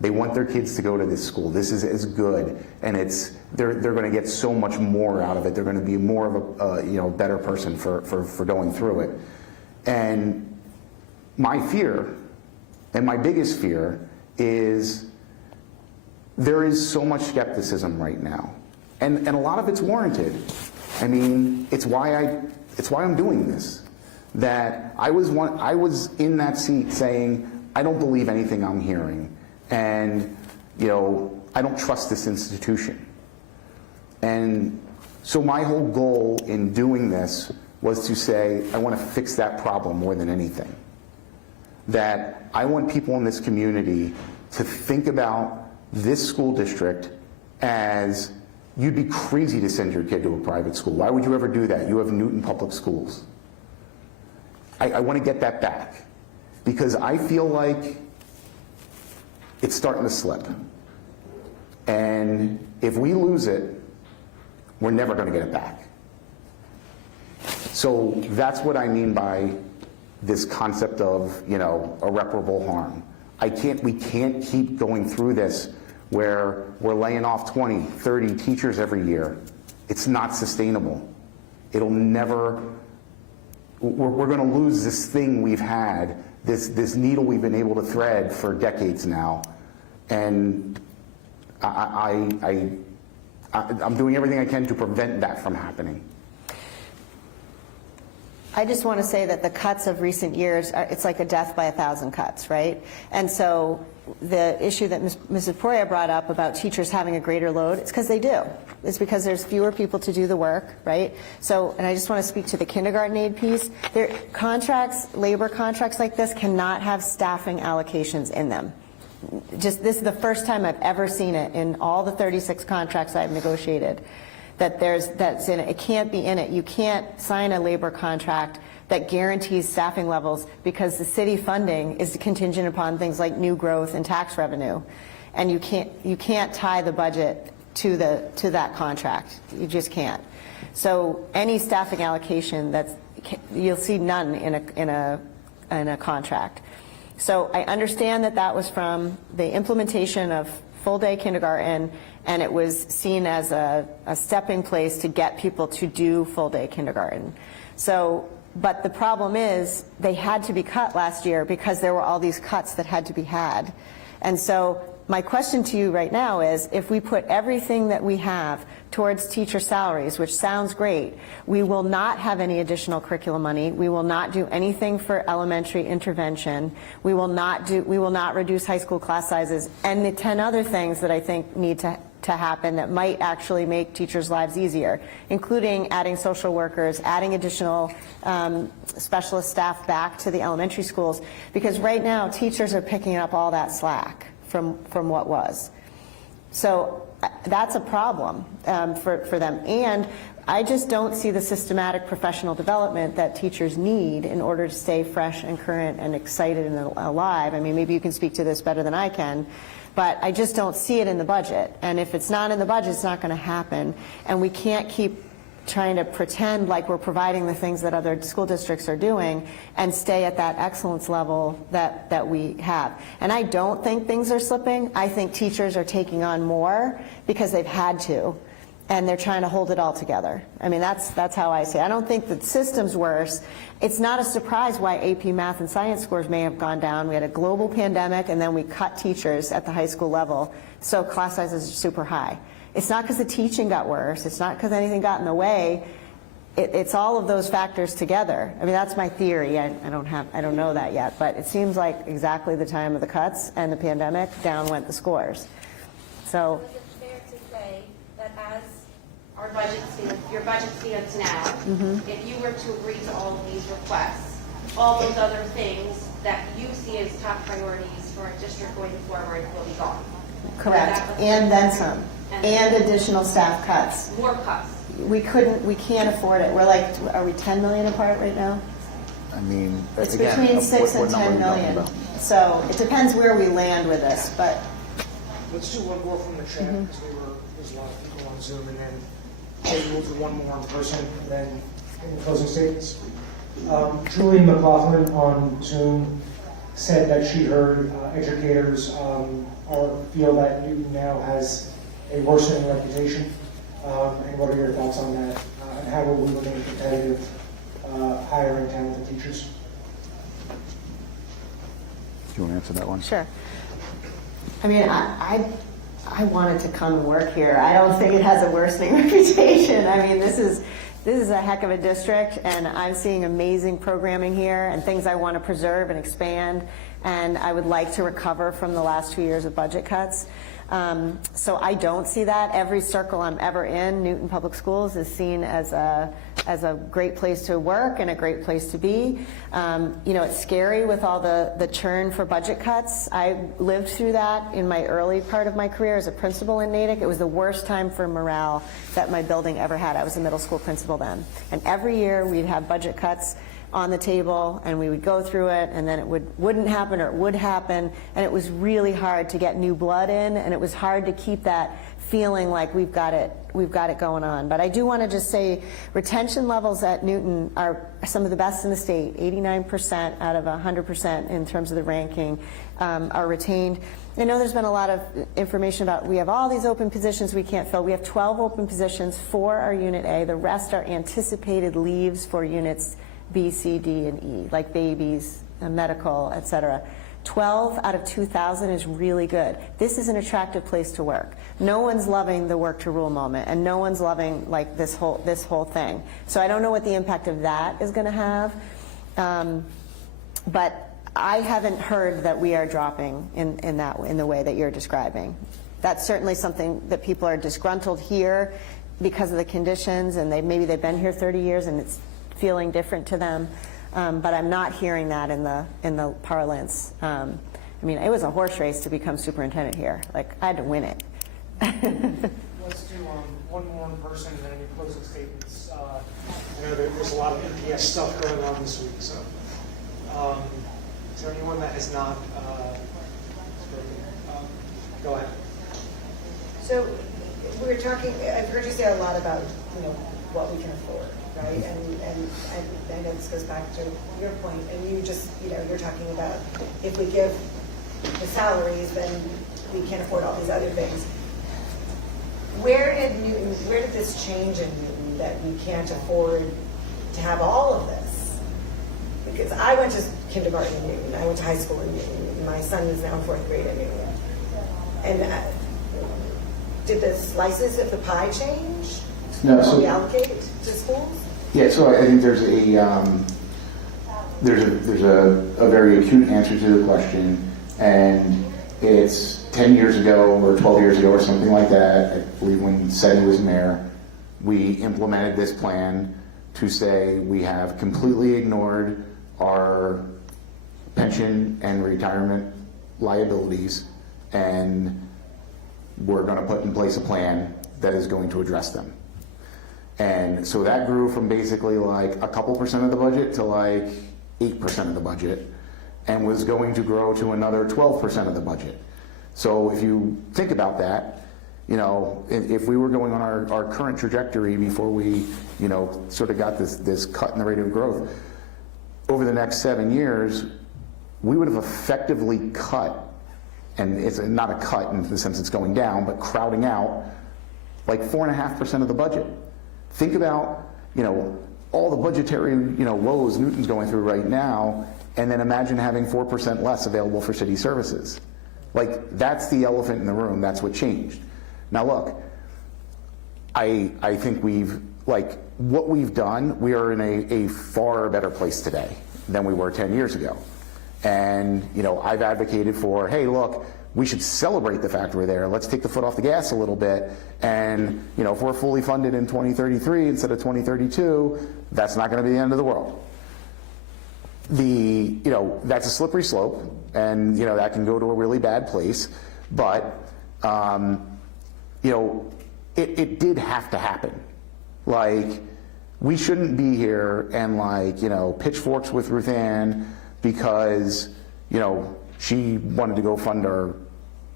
They want their kids to go to this school. This is as good, and they're going to get so much more out of it. They're going to be more of a you know, better person for going through it. And my fear, and my biggest fear, is there is so much skepticism right now, and a lot of it's warranted. I mean, it's why I'm doing this. That I was in that seat saying, I don't believe anything I'm hearing. And, you know, I don't trust this institution. And So my whole goal in doing this was to say, I want to fix that problem more than anything. That I want people in this community to think about this school district as, you'd be crazy to send your kid to a private school. Why would you ever do that? You have Newton Public Schools. I want to get that back because I feel like it's starting to slip. And if we lose it, we're never going to get it back. So that's what I mean by this concept of, irreparable harm. We can't keep going through this where we're laying off 20, 30 teachers every year. It's not sustainable. It'll never, we're going to lose this thing we've had, this needle we've been able to thread for decades now. And I'm doing everything I can to prevent that from happening. I just want to say that the cuts of recent years, it's like a death by 1,000 cuts, right? And so the issue that Mrs. Poria brought up about teachers having a greater load, it's because they do. It's because there's fewer people to do the work, right? So, and I just want to speak to the kindergarten aid piece. Labor contracts like this cannot have staffing allocations in them. This is the first time I've ever seen it in all the 36 contracts I've negotiated. That's in it. It can't be in it. You can't sign a labor contract that guarantees staffing levels because the city funding is contingent upon things like new growth and tax revenue, and you can't tie the budget to that contract. You just can't. So any staffing allocation you'll see none in a contract. So I understand that was from the implementation of full-day kindergarten, and it was seen as a stepping place to get people to do full-day kindergarten. So, but the problem is they had to be cut last year because there were all these cuts that had to be had. And so my question to you right now is, if we put everything that we have towards teacher salaries, which sounds great, we will not have any additional curriculum money. We will not do anything for elementary intervention. We will not reduce high school class sizes, and the 10 other things that I think need to happen that might actually make teachers' lives easier, including adding social workers, adding additional specialist staff back to the elementary schools, because right now teachers are picking up all that slack from what was. So that's a problem for them. And I just don't see the systematic professional development that teachers need in order to stay fresh and current and excited and alive. I mean, maybe you can speak to this better than I can, but I just don't see it in the budget. And if it's not in the budget, it's not going to happen. And we can't keep trying to pretend like we're providing the things that other school districts are doing and stay at that excellence level that we have. And I don't think things are slipping. I think teachers are taking on more because they've had to, and they're trying to hold it all together. I mean, that's how I see it. I don't think the system's worse. It's not a surprise why AP math and science scores may have gone down. We had a global pandemic, and then we cut teachers at the high school level, so class sizes are super high. It's not because the teaching got worse. It's not because anything got in the way. It's all of those factors together. I mean, that's my theory. I don't know that yet, but it seems like exactly the time of the cuts and the pandemic, down went the scores. So. Is it fair to say that as our budget your budget stands now, if you were to agree to all of these requests, all those other things that you see as top priorities for a district going forward will be gone? Correct, and then some, and additional staff cuts. More cuts. We can't afford it. We're like, are we 10 million apart right now? I mean, It's again, between 6 and what number 10 are we talking million. about? So it depends where we land with this, but. Let's do one more from the chat, because there's a lot of people on Zoom, and then maybe we'll do one more in person, and then in the closing statements. Julie McLaughlin on Zoom said that she heard educators feel that Newton now has a worsening reputation. And what are your thoughts on that? And how will we remain competitive hiring talented teachers? Do you want to answer that one? Sure. I mean, I wanted to come and work here. I don't think it has a worsening reputation. I mean, this is a heck of a district, and I'm seeing amazing programming here and things I want to preserve and expand. and I would like to recover from the last 2 years of budget cuts. So I don't see that. Every circle I'm ever in, Newton Public Schools is seen as a great place to work and a great place to be. You know, it's scary with all the churn for budget cuts. I lived through that in my early part of my career as a principal in Natick. It was the worst time for morale that my building ever had. I was a middle school principal then. And every year we'd have budget cuts on the table, and we would go through it, and then it wouldn't happen, or it would happen, and it was really hard to get new blood in, and it was hard to keep that feeling like we've got it going on. But I do want to just say retention levels at Newton are some of the best in the state. 89% out of 100% in terms of the ranking are retained. I know there's been a lot of information about we have all these open positions we can't fill. We have 12 open positions for our Unit A. The rest are anticipated leaves for Units B, C, D, and E, like babies, medical, et cetera. 12 out of 2,000 is really good. This is an attractive place to work. No one's loving the work to rule moment, and no one's loving like this whole thing. So I don't know what the impact of that is going to have, but I haven't heard that we are dropping in the way that you're describing. That's certainly something that people are disgruntled here because of the conditions, and maybe they've been here 30 years and it's feeling different to them, but I'm not hearing that in the parlance. I mean, it was a horse race to become superintendent here. Like, I had to win it. Let's do one more in person and then any closing statements. I know there's a lot of MPS stuff going on this week, so is there anyone that has not spoken? Go ahead. So we're talking, I've heard you say a lot about, you know, what we can afford, right? And I know this goes back to your point, and you just, you know, you're talking about if we give the salaries, then we can't afford all these other things. Where did this change in Newton that we can't afford to have all of this? Because I went to kindergarten in Newton, I went to high school in Newton, my son is now in 4th grade in Newton. And did the slices of the pie change? No, so we allocate to schools? Yeah, so I think there's a very acute answer to the question, and it's 10 years ago or 12 years ago or something like that. I believe when Seti was mayor, we implemented this plan to say we have completely ignored our pension and retirement liabilities, and we're going to put in place a plan that is going to address them. And so that grew from basically like a couple percent of the budget to like 8% of the budget, and was going to grow to another 12% of the budget. So if you think about that, you know, if we were going on our current trajectory before we, you know, sort of got this cut in the rate of growth, over the next 7 years, we would have effectively cut, and it's not a cut in the sense it's going down, but crowding out like 4.5% of the budget. Think about, you know, all the budgetary, you know, woes Newton's going through right now, and then imagine having 4% less available for city services. Like, that's the elephant in the room. That's what changed. Now look, I think what we've done, we are in a far better place today than we were 10 years ago. And, you know, I've advocated for, hey, look, we should celebrate the fact we're there. Let's take the foot off the gas a little bit. And, you know, if we're fully funded in 2033 instead of 2032, that's not going to be the end of the world. You know, that's a slippery slope, and, you know, that can go to a really bad place. But, you know, it did have to happen. Like, we shouldn't be here and, like, you know, pitchforks with Ruth Ann because, you know, she wanted to go fund our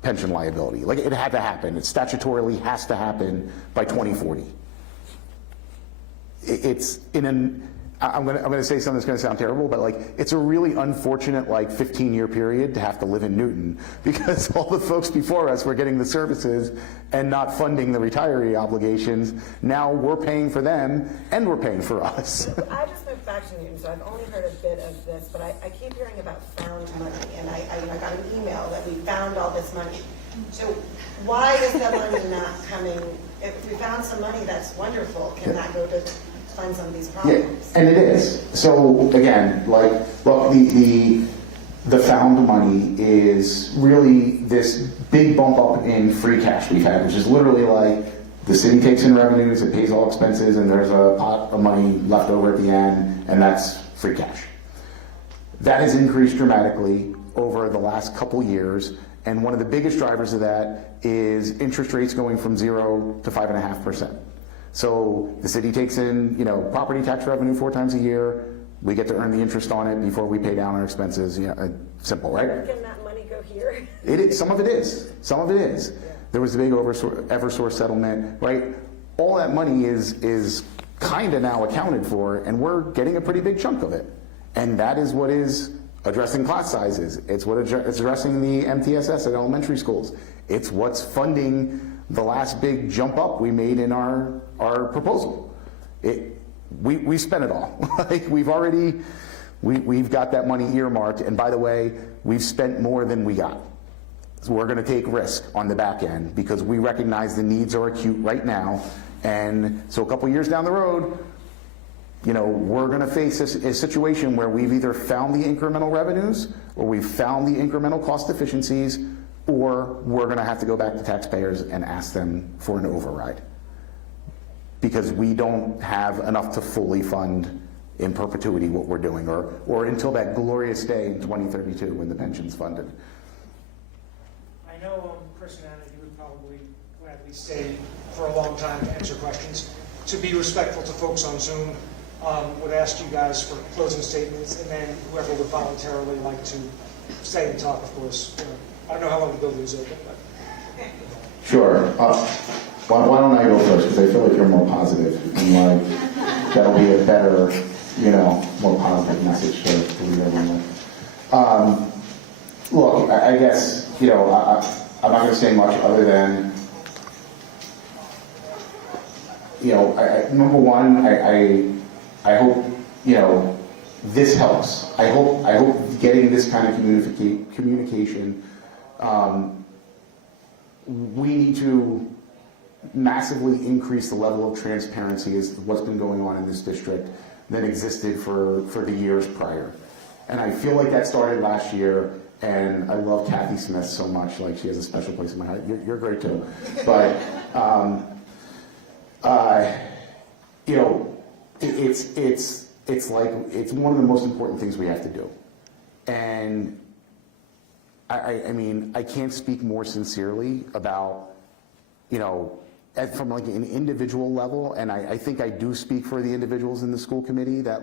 pension liability. Like, it had to happen. It statutorily has to happen by 2040. It's in an, I'm gonna say something that's gonna sound terrible, but like, it's a really unfortunate like 15-year period to have to live in Newton, because all the folks before us were getting the services and not funding the retiree obligations. Now we're paying for them and we're paying for us. I just moved back to Newton, so I've only heard a bit of this, but I keep hearing about found money, and I got an email that we found all this money. So why is that money not coming? If we found some money, that's wonderful. Can that go to fund some of these problems? Yeah, and it is. So again, like, look, the found money is really this big bump up in free cash we've had, which is literally like the city takes in revenues, it pays all expenses, and there's a pot of money left over at the end, and that's free cash. That has increased dramatically over the last couple years, and one of the biggest drivers of that is interest rates going from 0 to 5.5%. So the city takes in, property tax revenue 4 times a year. We get to earn the interest on it before we pay down our expenses. Simple, right? Can that money go here? It is. Some of it is. Some of it is. There was the big Eversource settlement, right? All that money is kind of now accounted for, and we're getting a pretty big chunk of it. And that is what is addressing class sizes. It's what it's addressing the MTSS at elementary schools. It's what's funding the last big jump up we made in our proposal. We spent it all. Like we've got that money earmarked, and by the way, we've spent more than we got. So we're going to take risk on the back end because we recognize the needs are acute right now, and so a couple years down the road, we're going to face a situation where we've either found the incremental revenues or we've found the incremental cost efficiencies, or we're going to have to go back to taxpayers and ask them for an override because we don't have enough to fully fund in perpetuity what we're doing, or until that glorious day in 2032 when the pension's funded. I know, Chris and Anna, you would probably gladly stay for a long time to answer questions. To be respectful to folks on Zoom, would ask you guys for closing statements, and then whoever would voluntarily like to stay and talk, of course. I don't know how long the building is open, but. Sure. Why don't I go first? Because I feel like you're more positive, and that'll be a better, more positive message to leave everyone with. Look, I guess, I'm not going to say much other than, number one, I hope, this helps. I hope getting this kind of communication, we need to massively increase the level of transparency as to what's been going on in this district than existed for the years prior. And I feel like that started last year, and I love Kathy Smith so much, like she has a special place in my heart. You're great too. But, it's one of the most important things we have to do. And I mean, I can't speak more sincerely about, from like an individual level, and I think I do speak for the individuals in the school committee that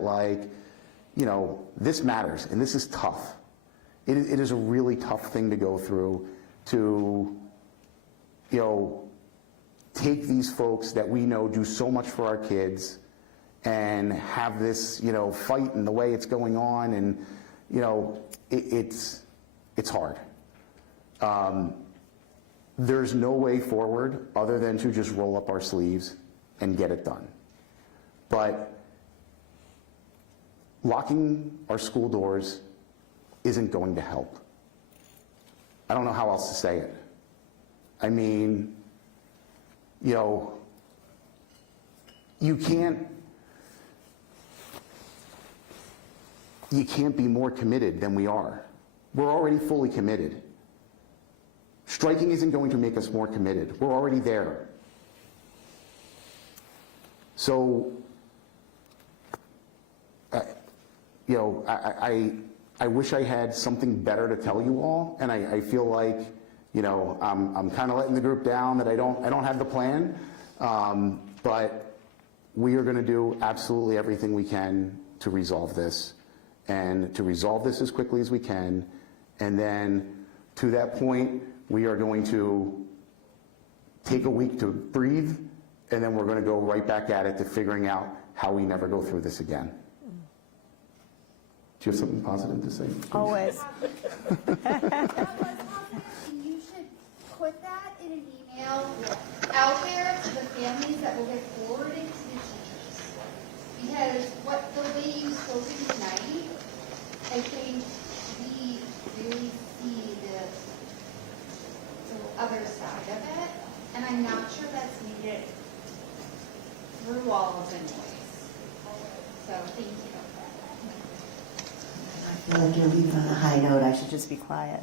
this matters, and this is tough. It is a really tough thing to go through to, take these folks that we know do so much for our kids and have this, fight and the way it's going on, and, it's hard. There's no way forward other than to just roll up our sleeves and get it done. But locking our school doors isn't going to help. I don't know how else to say it. I mean, you can't be more committed than we are. We're already fully committed. Striking isn't going to make us more committed. We're already there. So, I wish I had something better to tell you all, and I feel like, I'm kind of letting the group down that I don't have the plan, but we are going to do absolutely everything we can to resolve this, and to resolve this as quickly as we can, and then to that point, we are going to take a week to breathe, and then we're going to go right back at it to figuring out how we never go through this again. Do you have something positive to say? Always. You should put that in an email out there to the families that will get forwarded to the teachers. Because the way you've spoken tonight, I think we really see the other side of it, and I'm not sure that's needed through all of the noise. So thank you. feel like you're leaving on a high note. I should Just be quiet.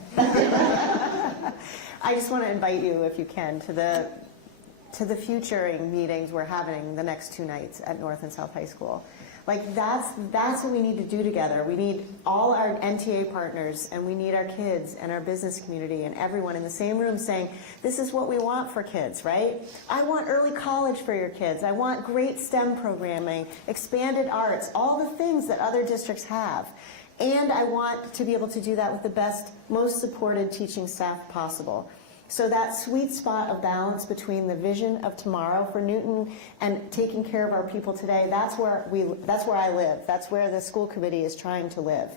I just want to invite you, if you can, to the futuring meetings we're having the next 2 nights at North and South High School. Like that's what we need to do together. We need all our NTA partners, and we need our kids and our business community and everyone in the same room saying, this is what we want for kids, right? I want early college for your kids. I want great STEM programming, expanded arts, all the things that other districts have. And I want to be able to do that with the best, most supported teaching staff possible. So that sweet spot of balance between the vision of tomorrow for Newton and taking care of our people today, that's where I live. That's where the school committee is trying to live.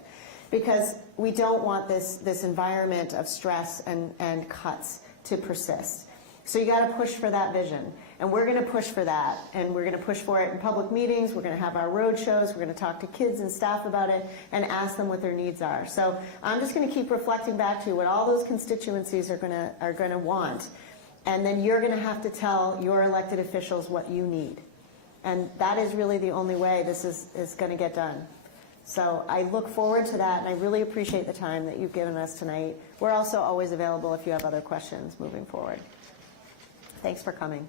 Because we don't want this environment of stress and cuts to persist. So you got to push for that vision. And we're going to push for that. And we're going to push for it in public meetings. We're going to have our road shows. We're going to talk to kids and staff about it and ask them what their needs are. So I'm just going to keep reflecting back to you what all those constituencies are going to want. And then you're going to have to tell your elected officials what you need. And that is really the only way this is going to get done. So I look forward to that, and I really appreciate the time that you've given us tonight. We're also always available if you have other questions moving forward. Thanks for coming.